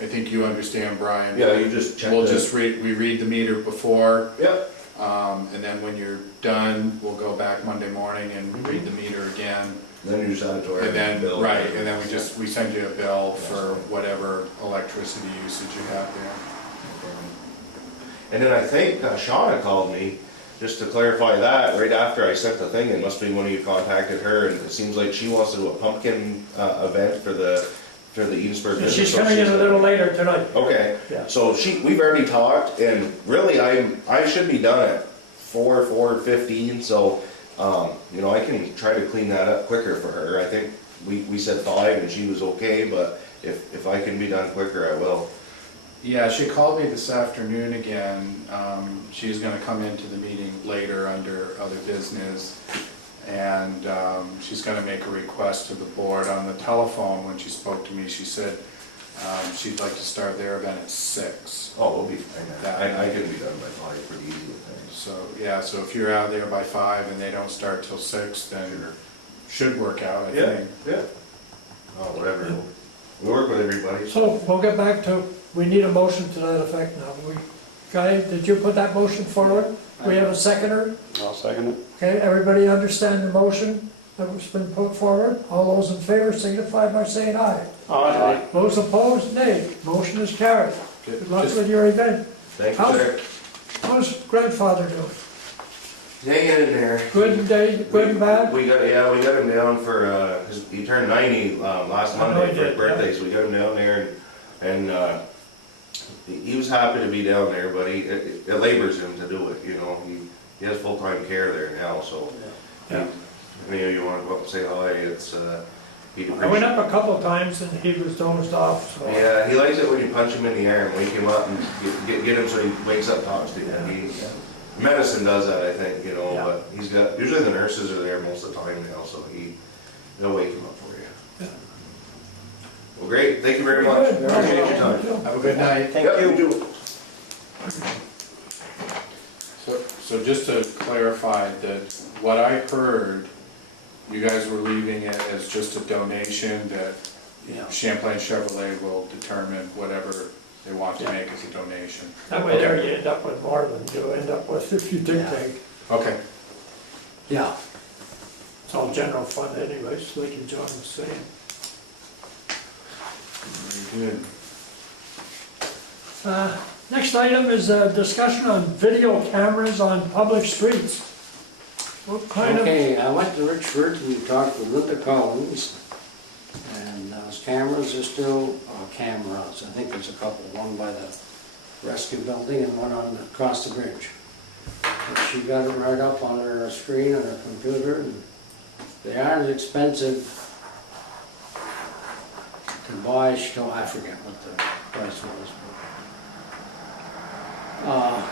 I think you understand, Brian. Yeah, you just check We'll the- just we read the meter before, Yep, and then when you're done, we'll go back Monday morning and read the meter again. then you just add it to our And then, bill. right, and then we send you a bill for whatever electricity usage you have there. And then I think Shauna called me, just to clarify that, right after I sent the thing, it must be one of you contacted her, and it seems like she wants to do a pumpkin, event for the Enosburg Business She's coming in a little later tonight. Okay, Yeah. so we've already talked, and really, I should be done at 4:15, so, I can try to clean that up quicker for her. I think we said 5 and she was okay, but if I can be done quicker, I will. Yeah, she called me this afternoon again. She's gonna come into the meeting later under other business. And she's gonna make a request to the board. On the telephone, when she spoke to me, she said she'd like to start their event at 6. Oh, we'll be fine. I can be done by 5 pretty easy with things. So, yeah, so if you're out there by 5 and they don't start till 6, then it should work out, I Yeah, think. yeah. Oh, whatever. We'll work with everybody. So we'll get back to, we need a motion to that effect now. Guy, did you put that motion forward? We have a seconder? I'll second it. Okay, everybody understand the motion that was been put forward? All those in favor signify by saying aye. Aye. Those opposed, nay. Motion is carried. Good luck with your event. Thank you, sir. How's grandfather doing? Hanging in there. Good day, good and bad? We got him down for, he turned 90 last I know Monday he for his did, birthday, so we got him down there, and he was happy to be down there, but it labors him to do it, he has full-time care there now, so. Yeah. If any of you wanna go up and say hi, it's, he'd I went appreciate. up a couple of times and he was dozed off, so. Yeah, he likes it when you punch him in the arm, wake him up and get him so he wakes up and talks to you. Medicine does that, I think, Yeah. but usually the nurses are there most of the time now, so they'll wake him up for you. Yeah. Well, great, thank you very much. Good. Appreciate your time. Thank you. Have a good night. Thank Yep, you. too. So just to clarify that what I heard you guys were leaving it as just a donation that Yeah. Champlain Chevrolet will determine whatever they want to make as a donation. That way there you end up with more than you end up with if you dictate. Okay, Yeah, It's all general fund anyway, so they can join the same. very good. Next item is a discussion on video cameras on public streets. What kind of, okay, I went to Richford and talked with Linda Collins, and those cameras are still, cameras, I think there's a couple, one by the rescue building and one on, across the bridge. And she got it right up on her screen on her computer, and they aren't as expensive to buy, I forget what the price was. But,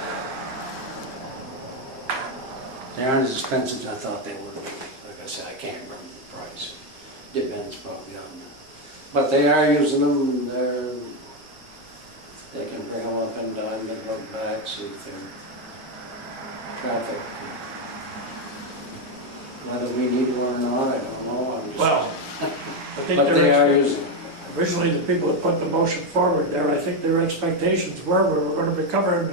they aren't as expensive as I thought they would be. Like I said, I can't remember the price. Depends probably on the, but they are using them, and they can bring them up and down, they look back, see if they're traffic. Whether we need one or not, I don't know. I'm just- well, I think But they are using them. originally the people that put the motion forward there, I think their expectations were we were gonna be covering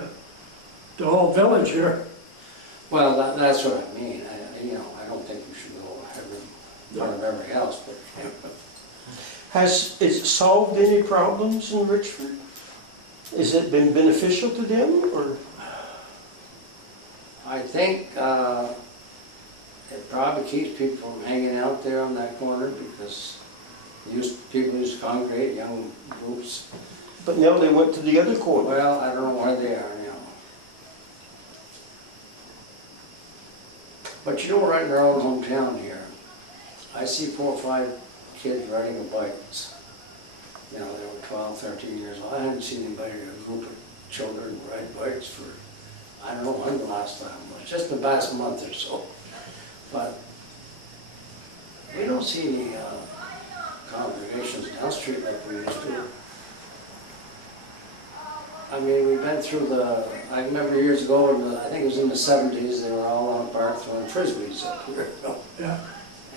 the whole village here. Well, that's what I mean. I don't think we should go ahead in front of every house, but. Has it solved any problems in Richford? Has it been beneficial to them, or? I think it probably keeps people from hanging out there on that corner because people use to congregate, young groups. But now they went to the other corner. Well, I don't know where they are now. But right in our own hometown here, I see 4 or 5 kids riding bikes. They were 12, 13 years old. I haven't seen anybody, a group of children ride bikes for, I don't know when the last time was, just the past month or so. But we don't see any congregations down the street like we used to. I mean, we've been through I remember years ago, I think it was in the 70s, they were all on a park throwing frisbees up here. Yeah.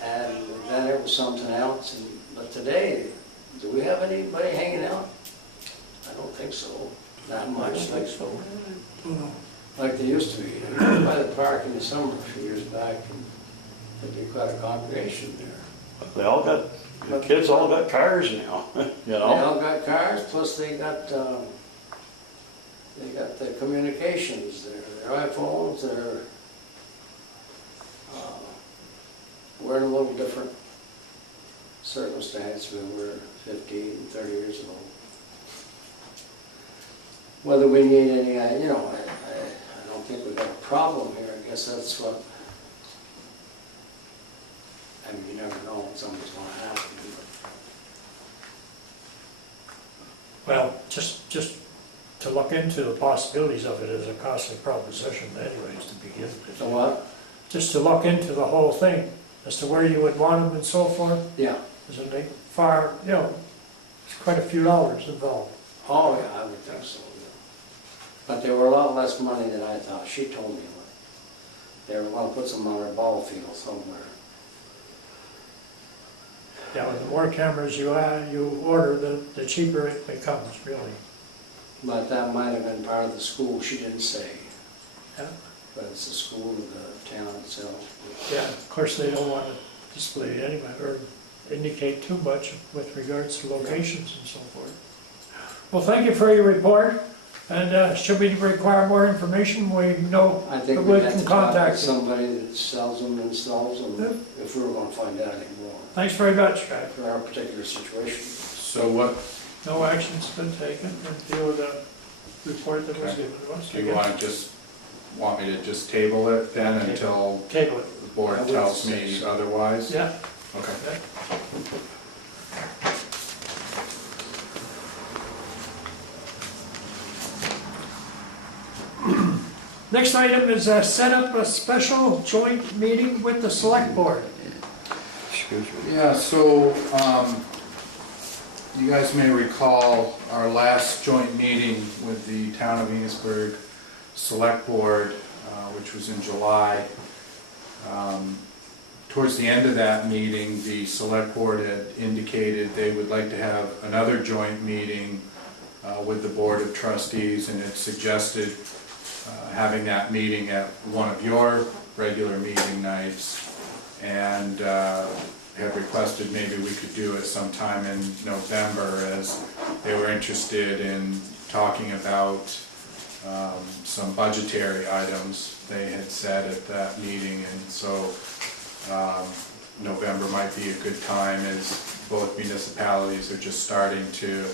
And then it was something else, but today, do we have anybody hanging out? I don't think so, not much, like they used to be. I went by the park in the summer a few years back, and there'd be quite a congregation there. They all got, the kids all got cars now, you They know? all got cars, plus they got the communications, their iPhones, we're in a little different circumstance when we're 15, 30 years old. Whether we need any, I don't think we've got a problem here. I guess that's what, I mean, you never know when something's going to happen. Well, just to look into the possibilities of it is a costly proposition anyways to begin with. So what? Just to look into the whole thing, as to where you would want them and so forth, Yeah. is a big far, it's quite a few dollars involved. Oh, yeah, I would think so. Yeah. But they were a lot less money than I thought. She told me they were going to put some on a ball field somewhere. Yeah, the more cameras you order, the cheaper it becomes, really. But that might have been part of the school. She didn't say. Yeah. But it's the school of the town itself. Yeah, of course, they don't want to display anyway, or indicate too much with regards to locations and so forth. Well, thank you for your report, and should we require more information, we know I think that we we have can to talk to contact you. somebody that sells them, installs them, if we were going to find out any more Thanks very much, Guy. for our particular situation. So what, No action's been taken in view of the report that was given to us. do you want me to just table it then until Table it. the board I would tells say me so. otherwise? Yeah. Okay. Yeah. Next item is set up a special joint meeting with the select board. Excuse me. Yeah, so, you guys may recall our last joint meeting with the Town of Enosburg Select Board, which was in July. towards the end of that meeting, the select board had indicated they would like to have another joint meeting with the Board of Trustees, and it suggested having that meeting at one of your regular meeting nights, and had requested maybe we could do it sometime in November, as they were interested in talking about some budgetary items they had said at that meeting, and so November might be a good time, as both municipalities are just starting to,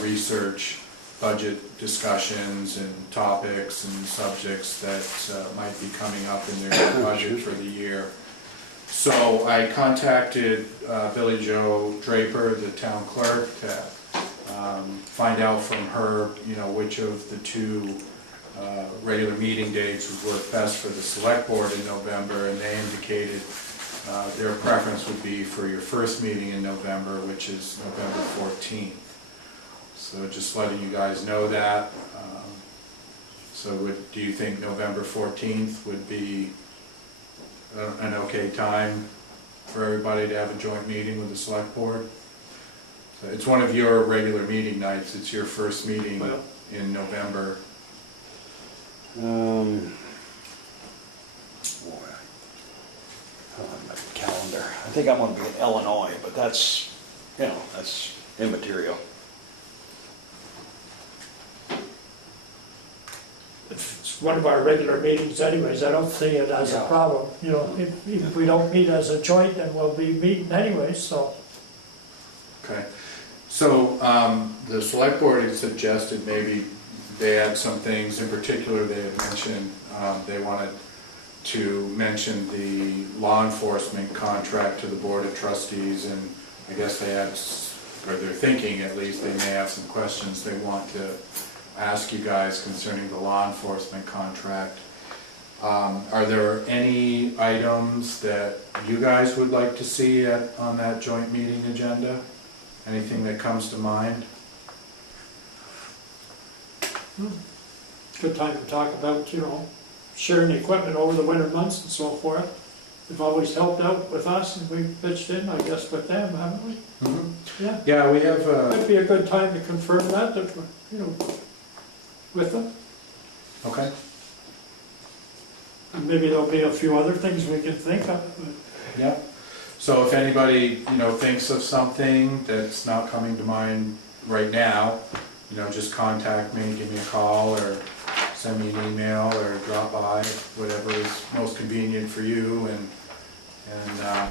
research budget discussions and topics and subjects that might be coming up in their budget for the year. So I contacted Billy Joe Draper, the town clerk, to find out from her, which of the two regular meeting dates would work best for the select board in November, and they indicated their preference would be for your first meeting in November, which is November 14th. So just letting you guys know that. So do you think November 14th would be an okay time for everybody to have a joint meeting with the select board? So it's one of your regular meeting nights. It's your first meeting in November. Boy, I don't have my calendar. I think I'm gonna be in Illinois, but that's, that's immaterial. If it's one of our regular meetings anyways, I don't see it as a Yeah. problem. If we don't meet as a joint, then we'll be meeting anyways, so. Okay. So the select board had suggested maybe they had some things, in particular they had mentioned, they wanted to mention the law enforcement contract to the Board of Trustees, and I guess they had, or they're thinking at least, they may have some questions they want to ask you guys concerning the law enforcement contract. Are there any items that you guys would like to see on that joint meeting agenda? Anything that comes to mind? Good time to talk about, sharing equipment over the winter months and so forth. They've always helped out with us, and we've pitched in, I guess, with them, haven't we? Yeah. Yeah, we have, Might be a good time to confirm that, with them. okay. And maybe there'll be a few other things we can think of, but Yeah. So if anybody, thinks of something that's not coming to mind right now, just contact me, give me a call, or send me an email, or drop by, whatever is most convenient for you. And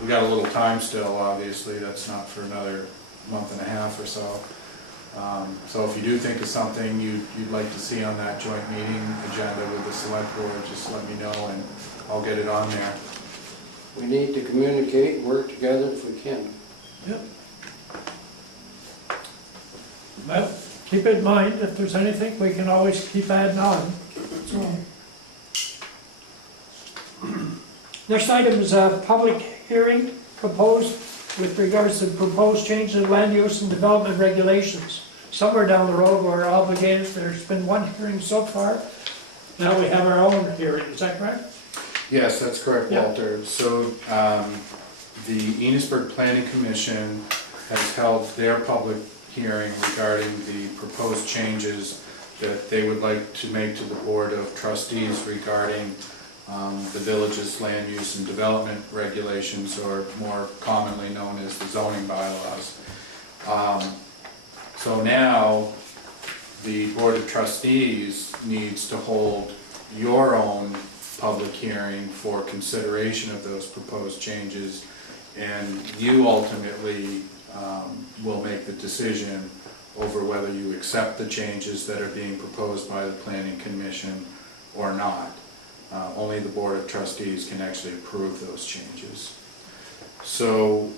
we got a little time still, obviously. That's not for another month and a half or so. So if you do think of something you'd like to see on that joint meeting agenda with the select board, just let me know and I'll get it on there. We need to communicate and work together if we can. well, keep in mind, if there's anything, we can always keep adding on. So. Next item is a public hearing proposed with regards to proposed change in land use and development regulations. Somewhere down the road we're obligated, there's been one hearing so far, now we have our own hearing, is that correct? Yes, that's correct, Yeah. Walter. So the Enosburg Planning Commission has held their public hearing regarding the proposed changes that they would like to make to the Board of Trustees regarding the village's land use and development regulations, or more commonly known as the zoning bylaws. So now the Board of Trustees needs to hold your own public hearing for consideration of those proposed changes, and you ultimately will make the decision over whether you accept the changes that are being proposed by the Planning Commission or not. Only the Board of Trustees can actually approve those changes. So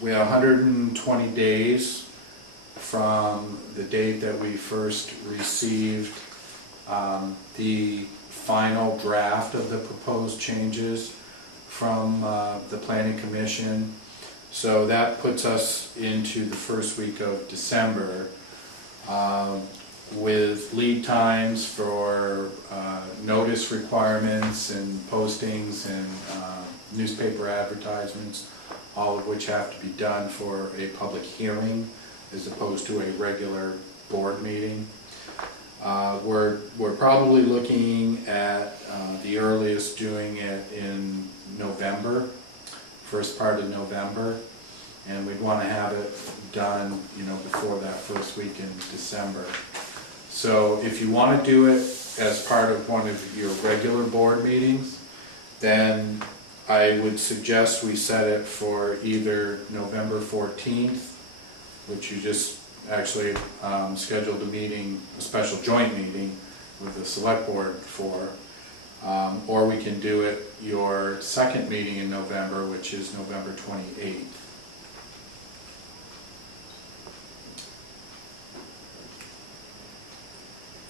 we have 120 days from the date that we first received the final draft of the proposed changes from the Planning Commission. So that puts us into the first week of December, with lead times for notice requirements and postings and newspaper advertisements, all of which have to be done for a public hearing as opposed to a regular board meeting. We're probably looking at the earliest doing it in November, first part of November, and we'd want to have it done, you know, before that first week in December. So if you want to do it as part of one of your regular board meetings, then I would suggest we set it for either November 14th, which you just actually scheduled a meeting, a special joint meeting with the select board for, or we can do it your second meeting in November, which is November 28th.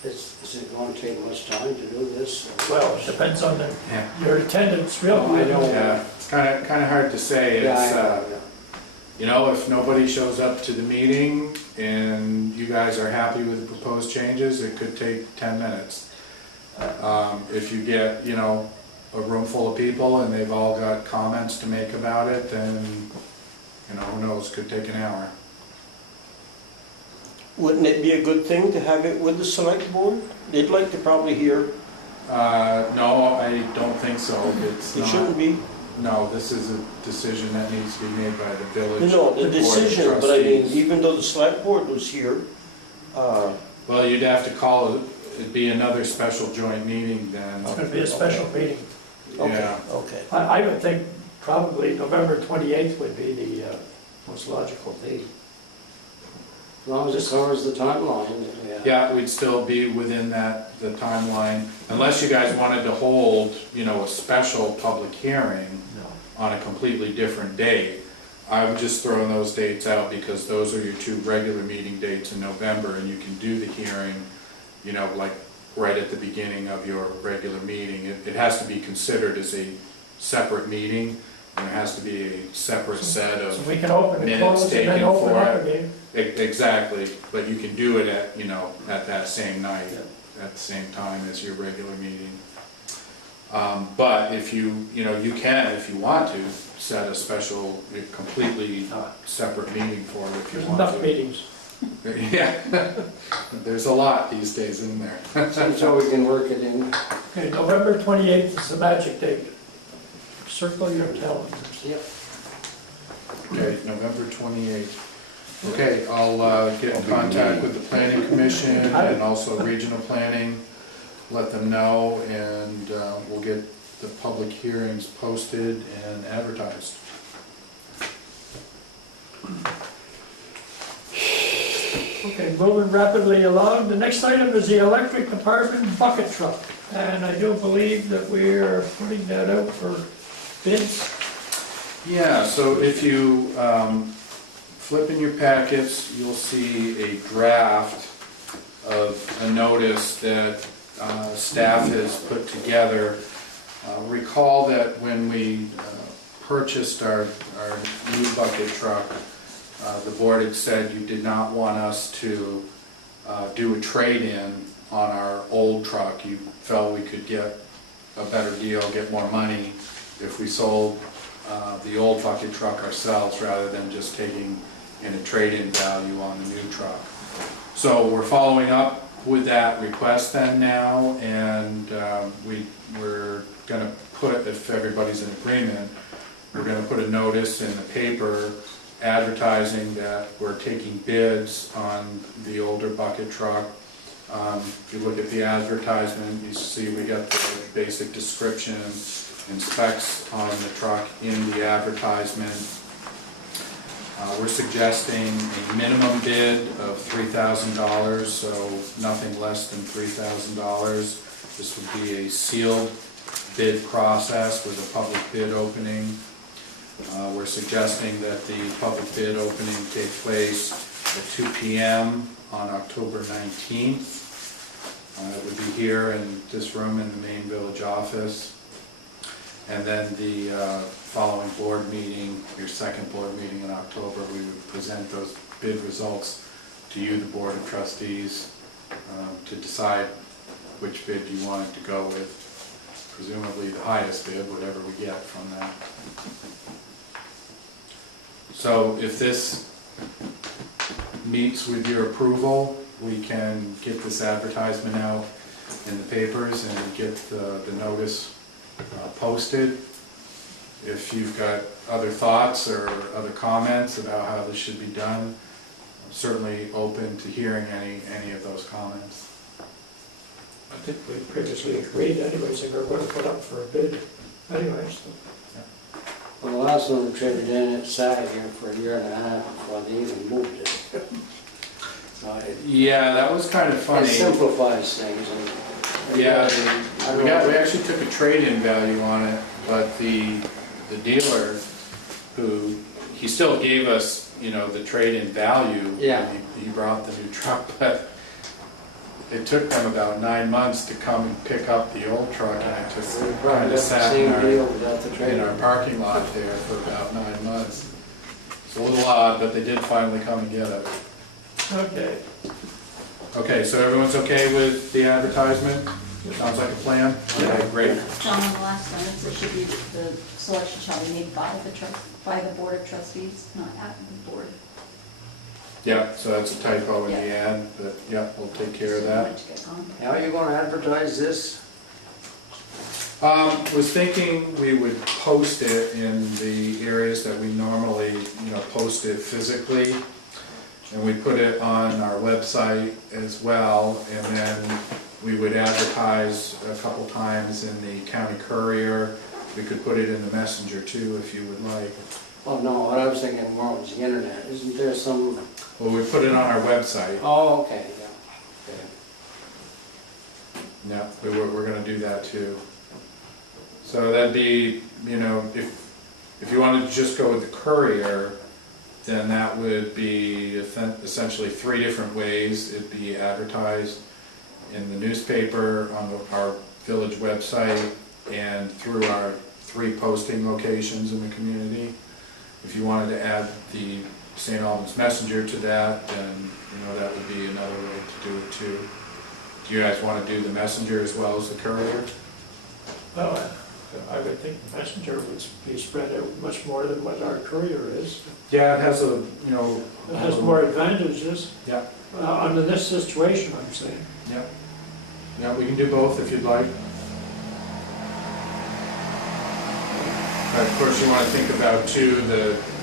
Is it going to take much time to do this? Well, it depends on Yeah. your attendance, really. I know. Yeah, it's kind of hard to say. Yeah, It's, I know, yeah. you know, if nobody shows up to the meeting and you guys are happy with the proposed changes, it could take 10 minutes. If you get, you know, a room full of people and they've all got comments to make about it, then, you know, who knows, could take an hour. Wouldn't it be a good thing to have it with the select board? They'd like to probably hear. No, I don't think so. It's It not. shouldn't be. No, this is a decision that needs to be made by the village. No, the Board of decision, but I mean, Trustees. even though the select board was here, Well, you'd have to call it, it'd be another special joint meeting then. It's gonna be a special meeting. okay, Yeah. okay. I would think probably November 28th would be the most logical date. As long as it covers the timeline, yeah. Yeah, we'd still be within the timeline, unless you guys wanted to hold, you know, a special public hearing No. on a completely different date. I'm just throwing those dates out because those are your two regular meeting dates in November, and you can do the hearing, you know, like right at the beginning of your regular meeting. It has to be considered as a separate meeting, and there has to be a separate set So of we can open and minutes close and then taken open for up it. again. Exactly, but you can do it at, you know, at that same night, at the same time as your regular meeting. But if you know, you can, if you want to, set a special, completely separate meeting for it if you There's want enough to. meetings. Yeah, there's a lot these days in there. So we can work it in. Okay, November 28th is the magic date. Circle your calendars. Yep. Okay, November 28th. Okay, I'll get in contact with the planning commission and also regional planning, let them know, and we'll get the public hearings posted and advertised. Okay, moving rapidly along. The next item is the electric department bucket truck. And I do believe that we're putting that out for bids. Yeah, so if you flip in your packets, you'll see a draft of a notice that staff has put together. Recall that when we purchased our new bucket truck, the board had said you did not want us to do a trade-in on our old truck. You felt we could get a better deal, get more money if we sold the old bucket truck ourselves rather than just taking in a trade-in value on the new truck. So we're following up with that request then now, and we're gonna put, if everybody's in agreement, we're gonna put a notice in the paper advertising that we're taking bids on the older bucket truck. If you look at the advertisement, you see we got the basic description and specs on the truck in the advertisement. We're suggesting a minimum bid of $3,000, so nothing less than $3,000. This would be a sealed bid process with a public bid opening. We're suggesting that the public bid opening take place at 2 p.m. on October 19th. It would be here in this room in the main village office. And then the following board meeting, your second board meeting in October, we would present those bid results to you, the Board of Trustees, to decide which bid you wanted to go with. presumably the highest bid, whatever we get from that. So if this meets with your approval, we can get this advertisement out in the papers and get the notice posted. If you've got other thoughts or other comments about how this should be done, I'm certainly open to hearing any of those comments. I think we previously agreed anyways, that we're going to put up for a bid anyways. Well, the last one we traded in, it sat here for a year and a half before they even moved it. So Yeah, that was kind of it funny. simplifies things. Yeah, I we don't know. actually took a trade-in value on it, but the dealer, who, he still gave us, you know, the trade-in value. Yeah. when He brought the new truck, but it took them about 9 months to come and pick up the old truck, and it just We kind probably of got the sat same in deal our, without the trade. in our parking lot there for about 9 months. It's a little odd, but they did finally come and get it. Okay. Okay, so everyone's okay with the advertisement? Sounds like a plan? Okay, great. John, on the last sentence, it should be the selection shall be made by the Board of Trustees, not at the board. Yeah, so that's a typo in the Yeah. ad, but yeah, we'll take care of So that. we'll let you get on. How are you gonna advertise this? Was thinking we would post it in the areas that we normally, you know, post it physically. And we put it on our website as well, and then we would advertise a couple times in the county courier. We could put it in the messenger too, if you would like. Oh, no, what I was thinking more was the internet. Isn't there some, Well, we put it on our website. oh, okay, yeah. Okay. Yeah, we're gonna do that too. So that'd be, you know, if you wanted to just go with the courier, then that would be essentially 3 different ways. It'd be advertised in the newspaper, on our village website, and through our 3 posting locations in the community. If you wanted to add the St. Albans Messenger to that, then, you know, that would be another way to do it too. Do you guys want to do the messenger as well as the courier? Well, I would think messenger would be spread out much more than what our courier is. Yeah, it has a, you know. It has more advantages, Yeah, under this situation, I'm saying. yeah. Yeah, we can do both if you'd like. But of course, you want to think about too,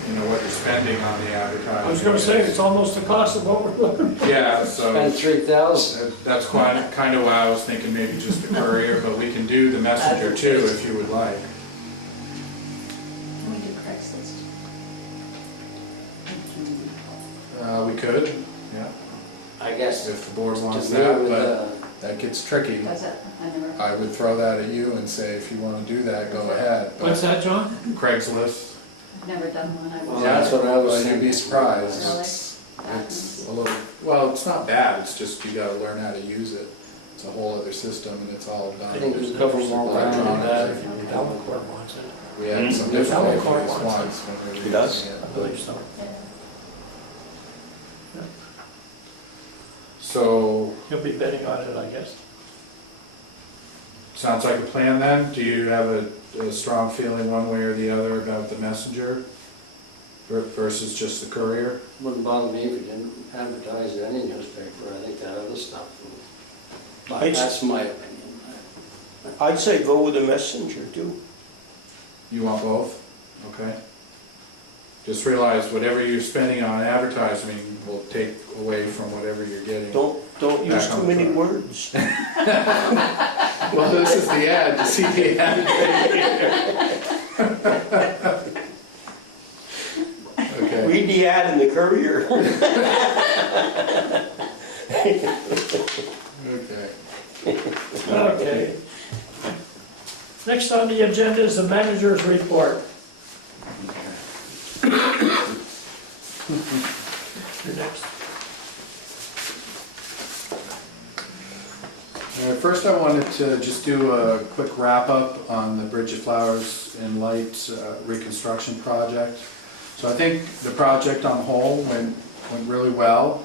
you know, what you're spending on the advertising. I was gonna say, it's almost the cost of what we're looking for. Yeah, so. Spend 3,000. That's kind of why I was thinking maybe just the courier, but we can do the messenger too if you would like. Can we do Craigslist? We could, yeah, I guess, if the board wants to me that, with, but that gets tricky. Does it? I never. I would throw that at you and say, if you want to do that, go ahead. But What's that, John? Craigslist, I've never done one. I well, was. that's what I was well, you'd thinking. be surprised. Really? It's a little, well, it's not bad, it's just you gotta learn how to use it. It's a whole other system and it's all done. I think we cover more ground than that if you would help. Elmcourt wants it. We had some There's different Elmcourt ways wants once when we were He does? using it. I believe so. So, You'll be betting on it, I guess. sounds like a plan then? Do you have a strong feeling one way or the other about the messenger versus just the courier? Wouldn't bother me if you didn't advertise in any newspaper. I think that other stuff. But I'd- that's my opinion. I'd say go with the messenger too. You want both? Okay. Just realize whatever you're spending on advertising will take away from whatever you're getting. Don't use Back too on many track. words. Well, this is the ad, you see the ad? Okay. Read the ad in the courier. Okay. Okay. Next on the agenda is the manager's report. You're next. First, I wanted to just do a quick wrap-up on the Bridge of Flowers and Lights reconstruction project. So I think the project on whole went really well.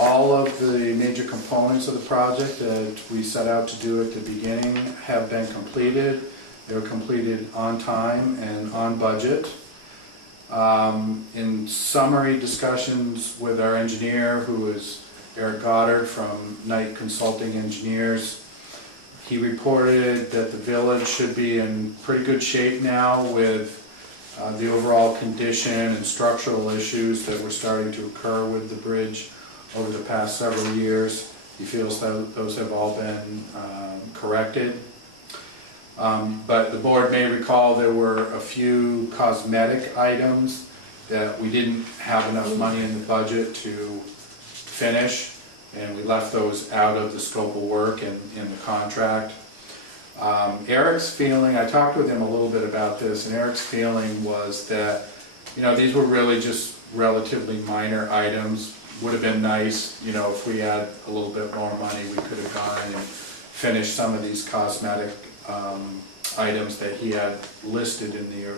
all of the major components of the project that we set out to do at the beginning have been completed. They were completed on time and on budget. In summary discussions with our engineer, who is Eric Goddard from Knight Consulting Engineers, he reported that the village should be in pretty good shape now with the overall condition and structural issues that were starting to occur with the bridge over the past several years. He feels that those have all been corrected. But the board may recall there were a few cosmetic items that we didn't have enough money in the budget to finish, and we left those out of the scope of work in the contract. Eric's feeling, I talked with him a little bit about this, and Eric's feeling was that, you know, these were really just relatively minor items. Would have been nice, you know, if we had a little bit more money, we could have gone in and finished some of these cosmetic items that he had listed in the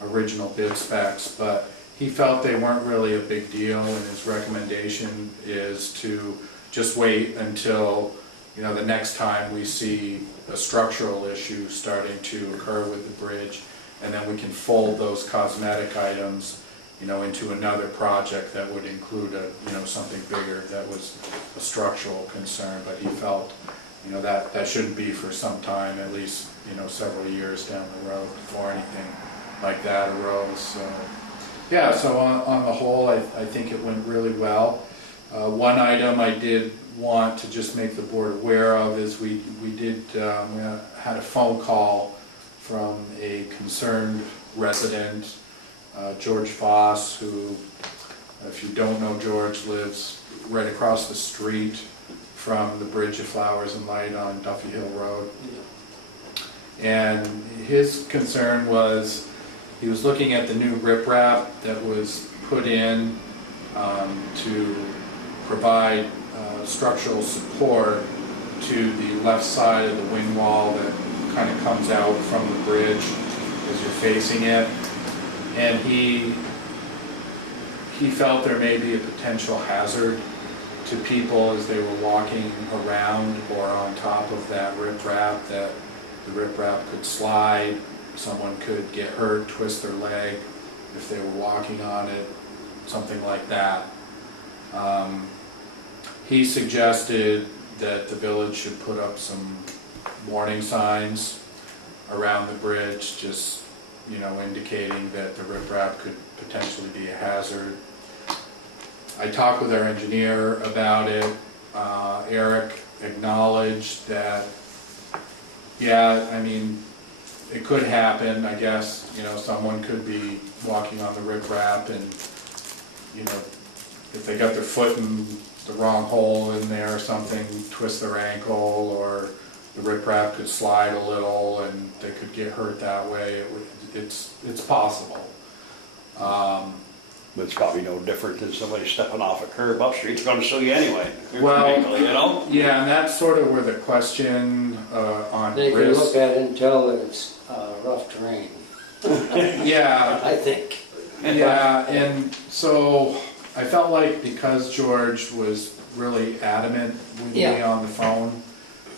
original bid specs, but he felt they weren't really a big deal, and his recommendation is to just wait until, you know, the next time we see a structural issue starting to occur with the bridge, and then we can fold those cosmetic items, you know, into another project that would include a, you know, something bigger that was a structural concern. But he felt, you know, that shouldn't be for some time, at least, you know, several years down the road before anything like that arose. So, yeah, so on the whole, I think it went really well. One item I did want to just make the board aware of is we had a phone call from a concerned resident, George Voss, who, if you don't know George, lives right across the street from the Bridge of Flowers and Light on Duffy Hill Road. And his concern was, he was looking at the new riprap that was put in to provide structural support to the left side of the wing wall that kind of comes out from the bridge as you're facing it. And he felt there may be a potential hazard to people as they were walking around or on top of that riprap, that the riprap could slide, someone could get hurt, twist their leg if they were walking on it, something like that. He suggested that the village should put up some warning signs around the bridge, just, you know, indicating that the riprap could potentially be a hazard. I talked with our engineer about it. Eric acknowledged that, yeah, I mean, it could happen, I guess, you know, someone could be walking on the riprap and, you know, if they got their foot in the wrong hole in there or something, twist their ankle, or the riprap could slide a little and they could get hurt that way. It's possible. But it's probably no different than somebody stepping off a curb up street. It's gonna sue you anyway. Well, you know? Yeah, and that's sort of where the question on They can risk. look at it and tell that it's rough terrain, Yeah, I think. yeah, and so I felt like because George was really adamant with me Yeah. on the phone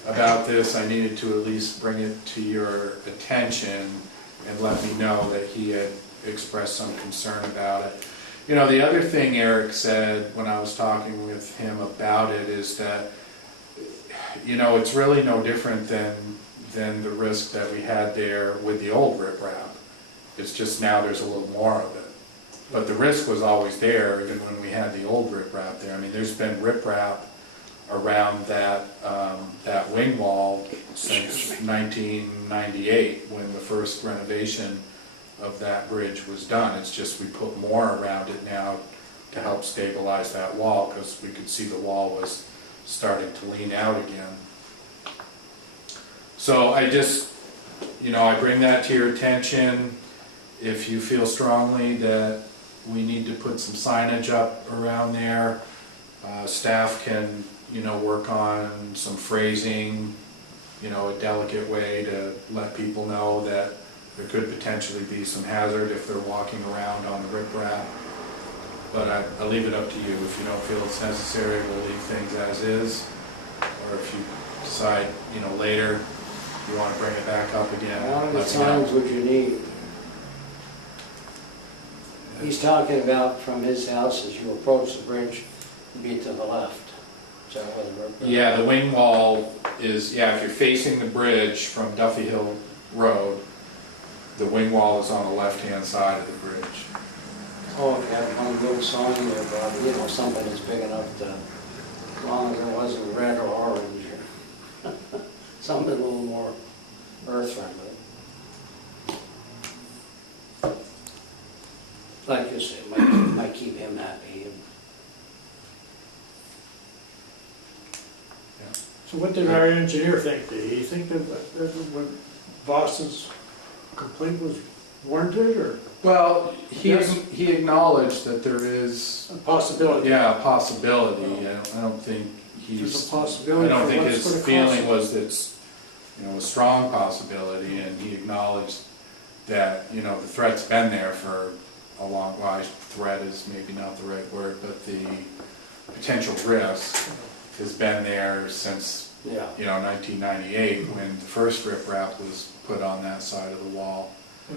about this, I needed to at least bring it to your attention and let me know that he had expressed some concern about it. You know, the other thing Eric said when I was talking with him about it is that, you know, it's really no different than the risk that we had there with the old riprap. It's just now there's a little more of it. But the risk was always there even when we had the old riprap there. I mean, there's been riprap around that wing wall since 1998, when the first renovation of that bridge was done. It's just we put more around it now to help stabilize that wall, because we could see the wall was starting to lean out again. So I just, you know, I bring that to your attention. If you feel strongly that we need to put some signage up around there, staff can, you know, work on some phrasing, you know, a delicate way to let people know that there could potentially be some hazard if they're walking around on the riprap. But I leave it up to you. If you don't feel it's necessary, we'll leave things as is. Or if you decide, later, you want to bring it back up again. How many let me know. signs would you need? He's talking about from his house as you approach the bridge, be to the left. Is that where the road goes? Yeah, the wing wall is, if you're facing the bridge from Duffy Hill Road, the wing wall is on the left-hand side of the bridge. Oh, if you had one little sign there, Bob, something that's big enough to, as long as it wasn't red or orange, or something a little more earth-friendly. Like you said, might keep him happy. So what did our engineer think? Did he think that what Voss's complaint was warranted, or Well, he Yes. he acknowledged that there is, a possibility? a possibility. I don't think There's a I possibility don't for think what's his gonna cost feeling him. was it's, a strong possibility, and he acknowledged that, the threat's been there for a long while. Threat is maybe not the right word, but the potential risk has been there since, Yeah. 1998, when the first riprap was put on that side of the wall. Yeah.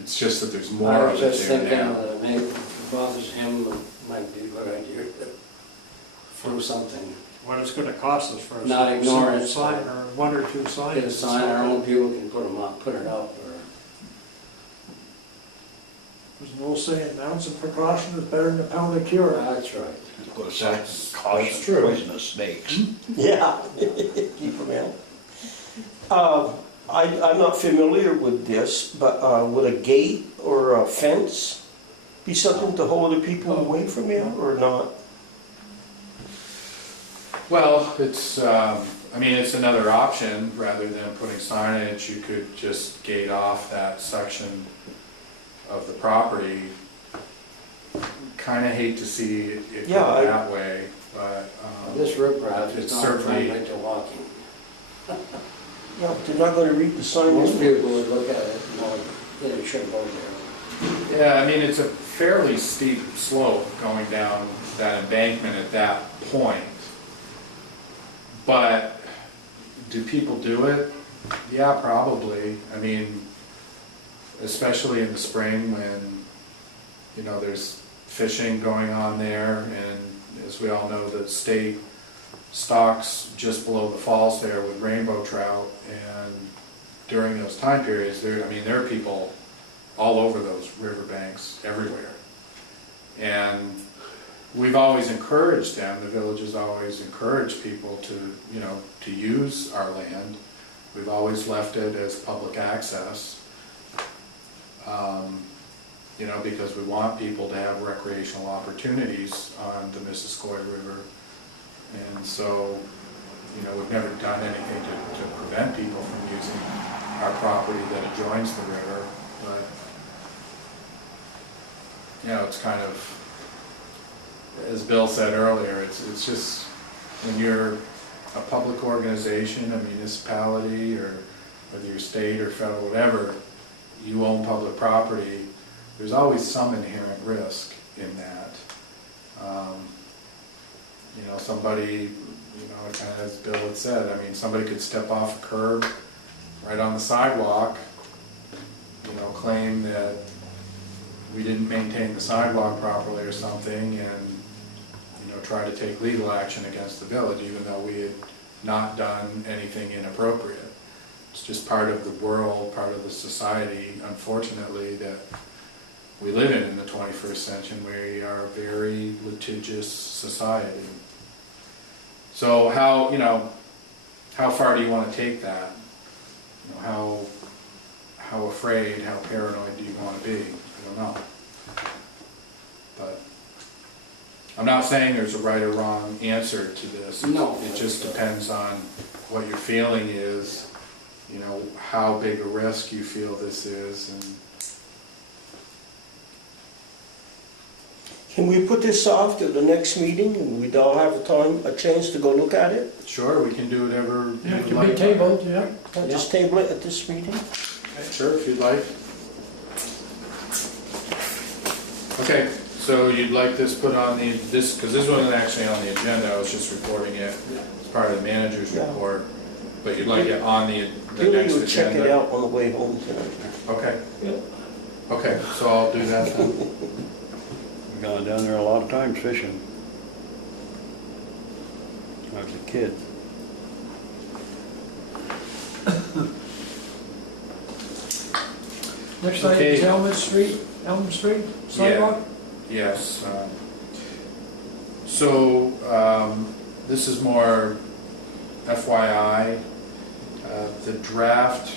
It's just that there's more I of was it just there thinking now. that maybe if it bothers him, it might be a good idea to throw something. What it's gonna cost us for a Not ignore it. sign, or one or two signs. Get a sign, our own people can put them up, put it up, or, There's an old saying, an ounce of precaution is better than a pound of cure. that's right. Go to That's caution, true. poisonous snakes. Yeah, keep them out. I'm not familiar with this, but would a gate or a fence be something to hold the people away from you, or not? Well, it's another option. Rather than putting signage, you could just gate off that section of the property. Kind of hate to see it Yeah, go that way, but This riprap is it's not certainly- friendly to walking. Yeah, but they're not gonna read the sign. Most anyway. people would look at it and go, yeah, you shouldn't go there. yeah, it's a fairly steep slope going down that embankment at that point. But do people do it? Yeah, probably. Especially in the spring when, there's fishing going on there, and as we all know, the state stocks just below the falls there with rainbow trout, and during those time periods, there are people all over those riverbanks everywhere. And we've always encouraged them, the village has always encouraged people to use our land. We've always left it as public access, because we want people to have recreational opportunities on the Missisquoi River. And so, we've never done anything to prevent people from using our property that adjoins the river, but, it's kind of, as Bill said earlier, it's just, when you're a public organization, a municipality, or whether you're state or federal, whatever, you own public property, there's always some inherent risk in that. Somebody, kind of as Bill had said, somebody could step off a curb right on the sidewalk, claim that we didn't maintain the sidewalk properly or something, and, try to take legal action against the village, even though we had not done anything inappropriate. It's just part of the world, part of the society, unfortunately, that we live in the 21st century. We are a very litigious society. So how far do you want to take that? How afraid, how paranoid do you want to be? I don't know. But I'm not saying there's a right or wrong answer to this. No. It just depends on what your feeling is, how big a risk you feel this is, and Can we put this off to the next meeting, and we'd all have a chance to go look at it? sure, we can do whatever Yeah, you'd it can like. be tabled, yeah. I'll just table it at this meeting? Sure, if you'd like. Okay, So you'd like this put on this, because this wasn't actually on the agenda, I was just reporting it as part of the manager's Yeah. report. But you'd like it on the You'll next need to check it agenda? out on the way home tonight. Okay, Yeah. okay, so I'll do that then. We've gone down there a lot of times fishing. When I was a kid. Next item Okay. is Elm Street sidewalk. Yes. So, this is more FYI. The draft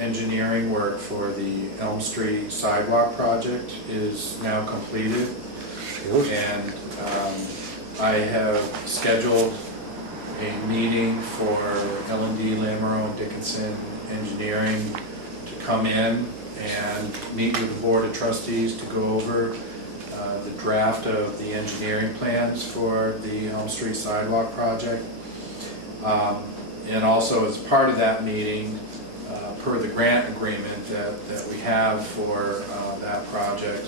engineering work for the Elm Street sidewalk project is now completed. And I have scheduled a meeting for L&D Lamoureux Dickinson Engineering to come in and meet with the Board of Trustees to go over the draft of the engineering plans for the Elm Street sidewalk project. And also as part of that meeting, per the grant agreement that we have for that project,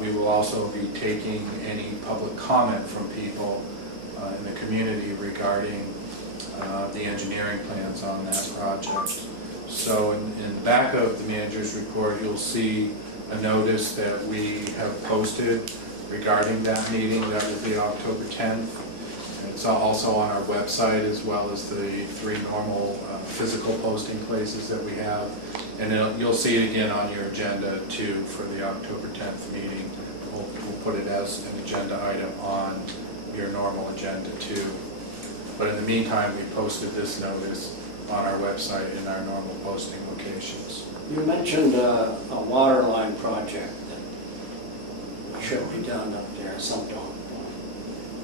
we will also be taking any public comment from people in the community regarding the engineering plans on that project. So in the back of the manager's report, you'll see a notice that we have posted regarding that meeting. That will be October 10th. It's also on our website, as well as the 3 normal physical posting places that we have. And you'll see it again on your agenda too for the October 10th meeting. We'll put it as an agenda item on your normal agenda too. But in the meantime, we posted this notice on our website in our normal posting locations. You mentioned a water line project that should be done up there at some point.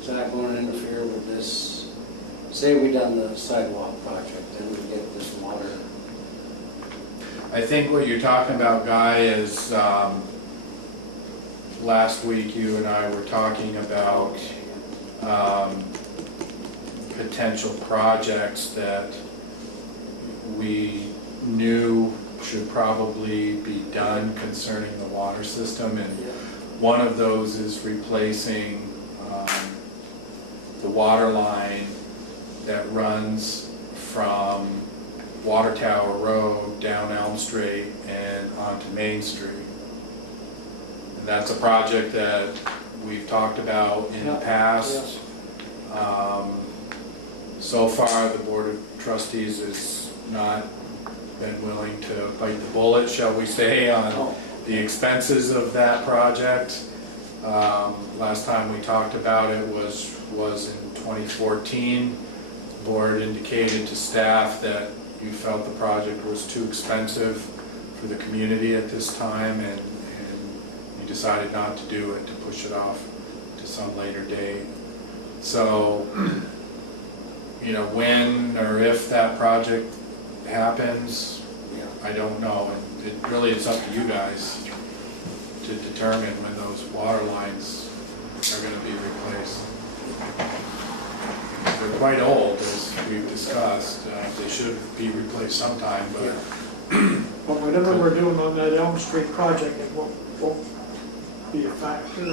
Is that going to interfere with this? Say we done the sidewalk project, then we get this water. I think what you're talking about, Guy, is last week you and I were talking about potential projects that we knew should probably be done concerning the water system, and one of those is replacing the water line that runs from Water Tower Road down Elm Street and onto Main Street. And that's a project that we've talked about in the past. So far, the Board of Trustees has not been willing to bite the bullet, shall we say, on the expenses of that project. Last time we talked about it was in 2014. The board indicated to staff that you felt the project was too expensive for the community at this time, and you decided not to do it, to push it off to some later date. So, you know, when or if that project happens, I don't know. And it really is up to you guys to determine when those water lines are going to be replaced. They're quite old, as we've discussed. They should be replaced sometime, but But whatever we're doing on that Elm Street project, it won't be a factor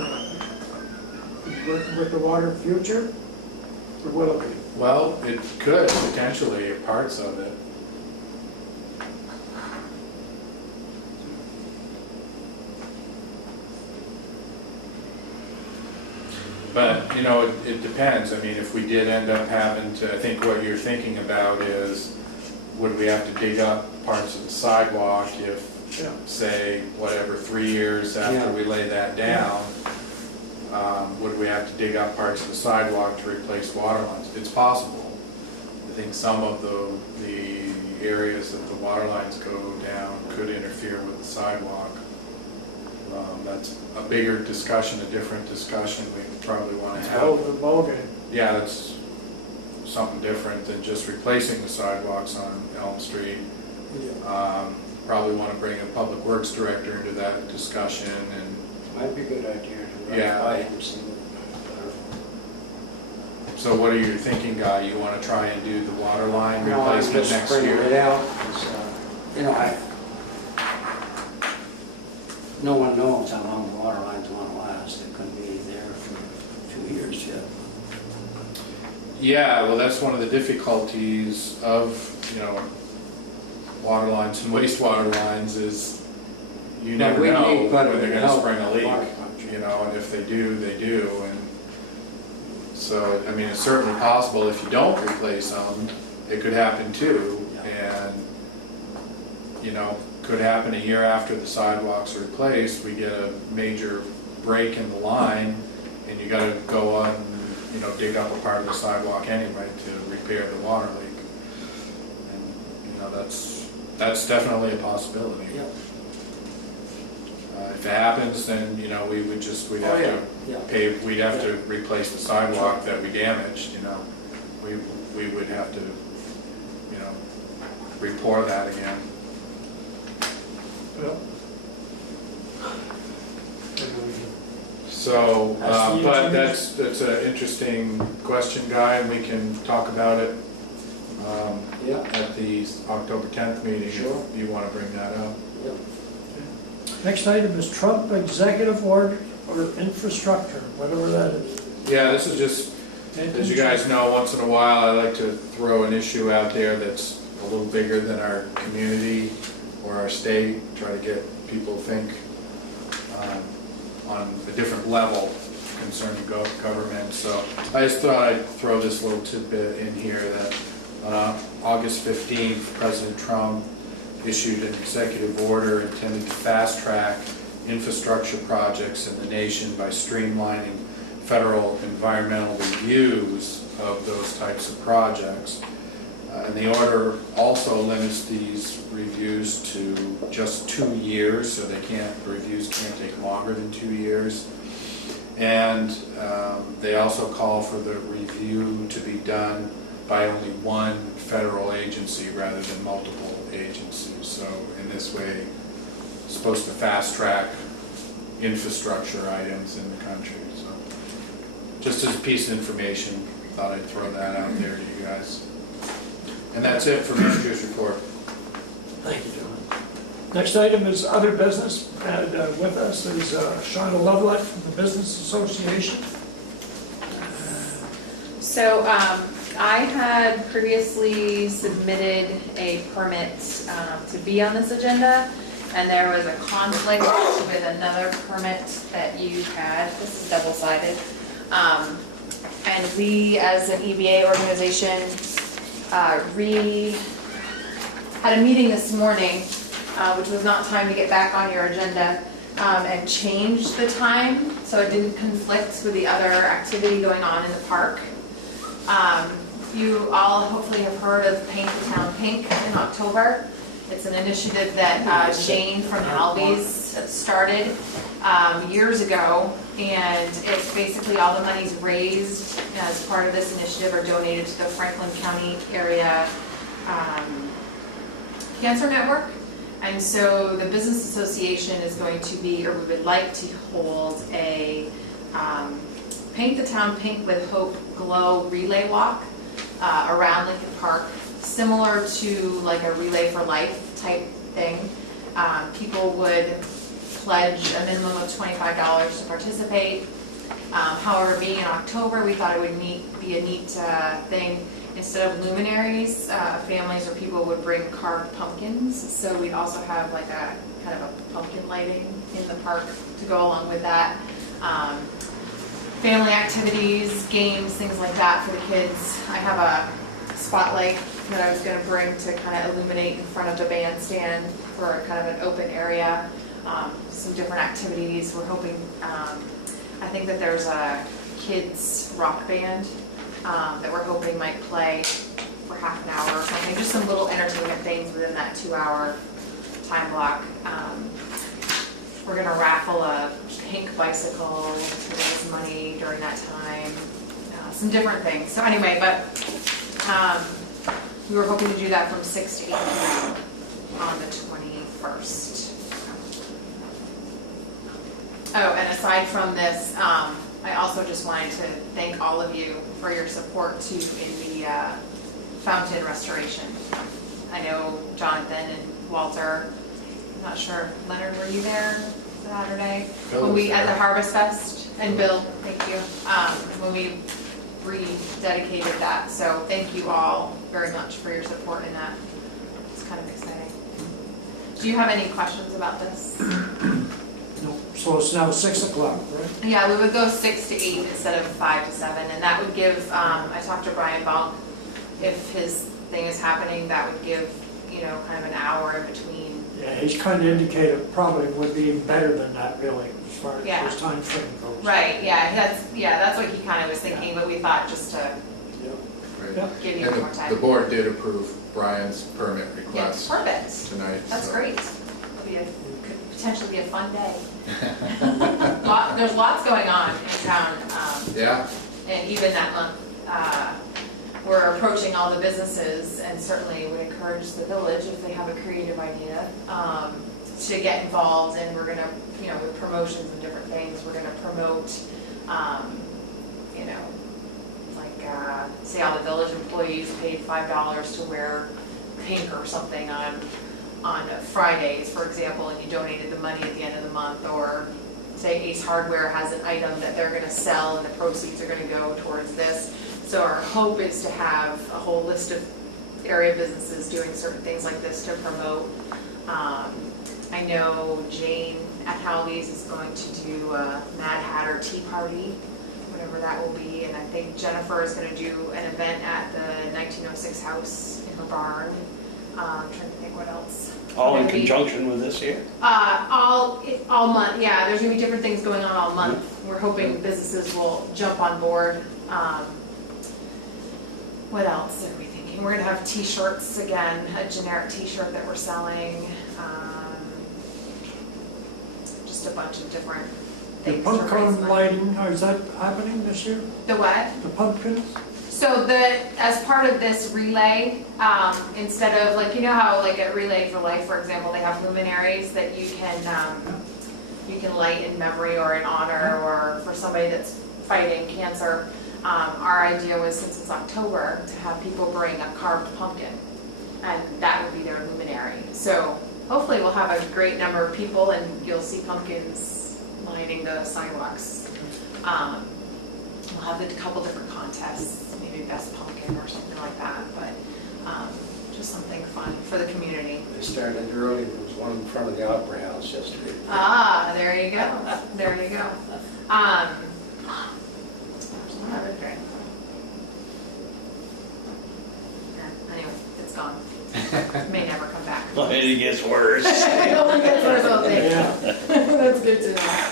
with the water future, or will it be? well, it could potentially, parts of it. But, you know, it depends. I mean, if we did end up having to, I think what you're thinking about is, would we have to dig up parts of the sidewalk if, say, whatever, 3 years after we lay that down, would we have to dig up parts of the sidewalk to replace water lines? It's possible. I think some of the areas that the water lines go down could interfere with the sidewalk. That's a bigger discussion, a different discussion we probably want to have. Oh, the ballgame. Yeah, that's something different than just replacing the sidewalks on Elm Street. Probably want to bring a public works director into that discussion, and Might be a good idea to Yeah. run by and see what. so what are you thinking, Guy? You want to try and do the water line No, I'm replacement just next bringing it year? out, 'cause, you know, no one knows how long the water lines want to last. It years yet. Yeah, well, that's one of the difficulties of, water lines and wastewater lines is you But never we know need when better they're gonna help spring a leak, water lines. and if they do, they do, and so, I mean, it's certainly possible if you don't replace them, it could happen too, and, could happen a year after the sidewalks are replaced, we get a major break in the line, and you gotta go on, dig up a part of the sidewalk anyway to repair the water leak. And, that's definitely a possibility. Yeah. If it happens, then, we'd Oh, have yeah, to yeah. pave, we'd have to replace the sidewalk that we damaged, we would have to, re-pour that again. Well, So, That's the but engineer. that's an interesting question, Guy, and we can talk about it Yeah, at the October 10th meeting Sure. if you want to bring that up. yeah. next item is Trump Executive Order or Infrastructure, whatever that is. Yeah, this is just, as you guys know, once in a while, I like to throw an issue out there that's a little bigger than our community or our state, try to get people to think on a different level concerning government. So I just thought I'd throw this little tidbit in here that on August 15th, President Trump issued an executive order intended to fast-track infrastructure projects in the nation by streamlining federal environmental reviews of those types of projects. And the order also limits these reviews to just 2 years, so reviews can't take longer than 2 years. And they also call for the review to be done by only one federal agency rather than multiple agencies. So in this way, it's supposed to fast track infrastructure items in the country. So just as a piece of information, thought I'd throw that out there to you guys. And that's it for manager's report. Thank you, John. Next item is other business, and with us is Shauna Lovelet from the Business Association. So I had previously submitted a permit to be on this agenda, and there was a conflict with another permit that you had. This is double-sided. And we, as an EBA organization, had a meeting this morning, which was not time to get back on your agenda, and changed the time so it didn't conflict with the other activity going on in the park. You all hopefully have heard of Paint the Town Pink in October. It's an initiative that Shane from Halby's started years ago, and it's basically all the monies raised as part of this initiative are donated to the Franklin County Area Cancer Network. And so the Business Association is going to be, or we would like to hold a Paint the Town Pink with Hope Glow relay walk around Lincoln Park, similar to like a Relay for Life type thing. People would pledge a minimum of $25 to participate. However, being in October, we thought it would be a neat thing. Instead of luminaries, families or people would bring carved pumpkins. So we'd also have like a kind of a pumpkin lighting in the park to go along with that. Family activities, games, things like that for the kids. I have a spotlight that I was going to bring to kind of illuminate in front of the bandstand for kind of an open area. Some different activities. We're hoping, I think that there's a kids rock band that we're hoping might play for half an hour or something. Just some little entertainment things within that 2-hour time block. We're going to raffle a pink bicycle to raise money during that time. Some different things. So anyway, but we were hoping to do that from 6 to 8 p.m. on the 21st. Oh, and aside from this, I also just wanted to thank all of you for your support too in the fountain restoration. I know Jonathan and Walter, I'm not sure, Leonard, were you there Saturday? Phil When was we, at the there. Harvest Fest? And Bill, thank you, when we rededicated that. So thank you all very much for your support in that. It's kind of exciting. Do you have any questions about this? No. So it's now 6 o'clock, right? Yeah, we would go 6 to 8 instead of 5 to 7, and that would give, I talked to Brian Bonk, if his thing is happening, that would give, you know, kind of an hour in between. Yeah, he's kind of indicated probably would be even better than that, really, as far as Yeah. his time frame goes. Right, yeah, that's what he kind of was thinking, but we thought just to Right. Yeah. give you And more time. the board did approve Brian's permit Yeah, request perfect. tonight. That's so- great. Could potentially be a fun day. There's lots going on in town, Yeah, and even that month, we're approaching all the businesses, and certainly would encourage the village, if they have a creative idea, to get involved, and we're gonna, you know, with promotions and different things, we're gonna promote, you know, like, say all the village employees paid $5 to wear pink or something on Fridays, for example, and you donated the money at the end of the month, or say Ace Hardware has an item that they're gonna sell and the proceeds are gonna go towards this. So our hope is to have a whole list of area businesses doing certain things like this to promote. I know Jane at Howley's is going to do a Mad Hatter Tea Party, whatever that will be, and I think Jennifer is gonna do an event at the 1906 house in her barn. I'm trying to think what else. All in Maybe- conjunction with this here? all month, yeah, there's gonna be different things going on all month. We're hoping businesses will jump on board. What else are we thinking? We're gonna have t-shirts again, a generic t-shirt that we're selling. Just a bunch of different The things. to raise pumpkin money. lighting, is that happening this year? The what? The pumpkins? So as part of this relay, instead of, like, you know how like at Relay for Life, for example, they have luminaries that you can light in memory or in honor or for somebody that's fighting cancer. Our idea was, since it's October, to have people bring a carved pumpkin, and that would be their luminary. So hopefully we'll have a great number of people, and you'll see pumpkins lining the sidewalks. We'll have a couple different contests, maybe best pumpkin or something like that, but just something fun for the community. They started early, there was one in front of the Opera House yesterday. Ah, there you go, there you go. There's another thing. Anyway, it's gone. May never come back. It gets worse. It only gets worse, I'll think. Yeah. That's good to know.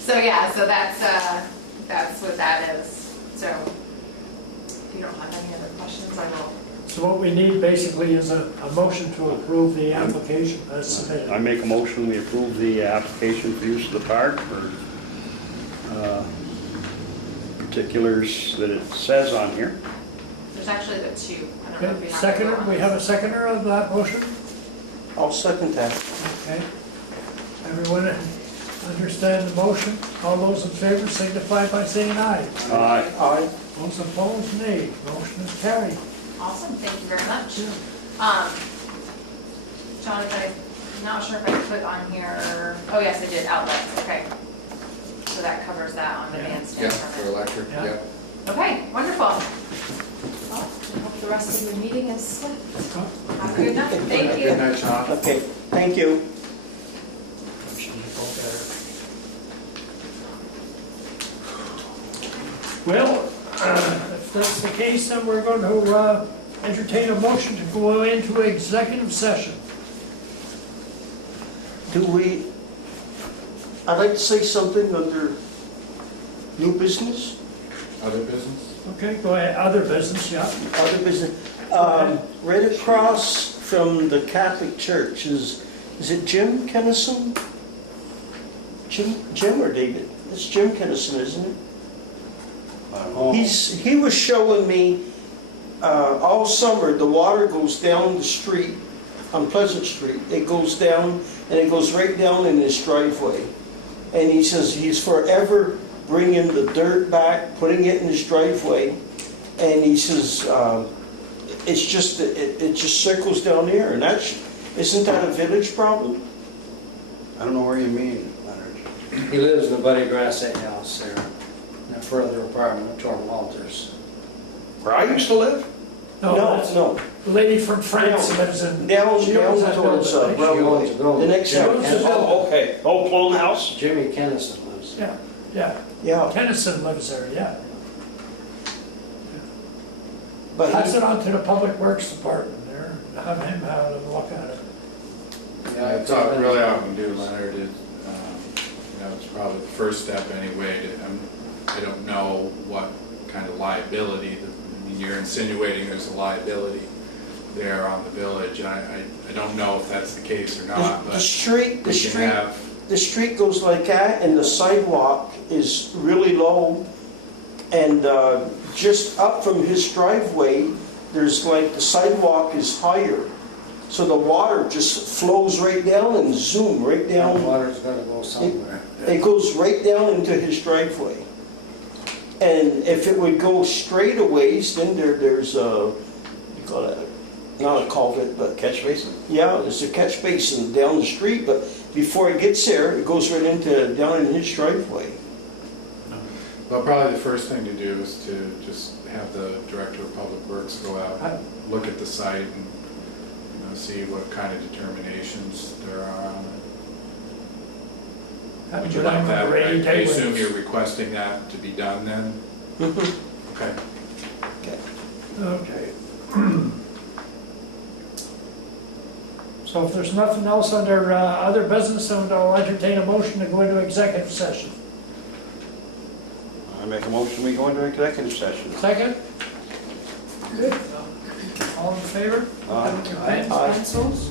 So yeah, so that's what that is. So if you don't have any other questions, I will. So what we need basically is a motion to approve the application as submitted. I make a motion, we approve the application for use of the park for particulars that it says on here. There's actually the two. I don't know if Okay, you have. seconder, we have a seconder of that motion? I'll second that. Okay. Everyone understand the motion? All those in favor signify by saying aye. Aye. Aye. Those opposed, nay. Motion is carried. Awesome, thank you very much. Jonathan, I'm not sure if I put on here, oh yes, I did, outlets, okay. So that covers that on the Yeah. bandstand yeah, for permit. electric, Yeah. yeah. Okay, wonderful. Well, I hope the rest of your meeting is swift. Have a good night, thank you. Good night, Sean. Okay, thank you. Well, if that's the case, then we're going to entertain a motion to go into executive session. I'd like to say something under new business, Other business? Okay, go ahead, other business, yeah. other business. Right across from the Catholic Church is it Jim Kennison? Jim or David? It's Jim Kennison, isn't it? He was showing me, all summer, the water goes down the street, on Pleasant Street. It goes down, and it goes right down in his driveway. And he says he's forever bringing the dirt back, putting it in his driveway. And he says, it just circles down there, and isn't that a village problem? I don't know where you mean, Leonard. He lives in the Buddy Grassett house there, in a further apartment, Torm Walters. Where I used to live? No, that's- no, The lady from France lives in. down, she down owns that towards, building, right? She owns the Broadway, building. the next She owns house. the building. Oh, okay. Oh, clone house? Jimmy Kennison lives there. Yeah, Yeah, Kennison lives there, yeah. but Pass he, it on to the Public Works Department there, have him have a look at it. I thought really all I can do, Leonard, is, it's probably the first step anyway. I don't know what kind of liability, I mean, you're insinuating there's a liability there on the village. I don't know if that's the case or not, the but street, we can have, the street goes like that, and the sidewalk is really low, and just up from his driveway, there's like, the sidewalk is higher, so the water just flows right down and zoom right The down. water's gotta go somewhere. It goes right down into his driveway. And if it would go straight a ways, then there's a, you call it, not a culvert, but Catch basin? yeah, there's a catch basin down the street, but before it gets there, it goes right into, down in his driveway. well, probably the first thing to do is to just have the Director of Public Works go out, look at the site and, see what kind of determinations there are on it. Have Would to you go like down that? with the I rainy day assume winds. you're requesting that to be done then? Okay. Okay. So if there's nothing else under other business, then I'll entertain a motion to go into executive session. I make a motion, we go into executive session. Second? Good. All in favor? Aye. Your pen, pencils?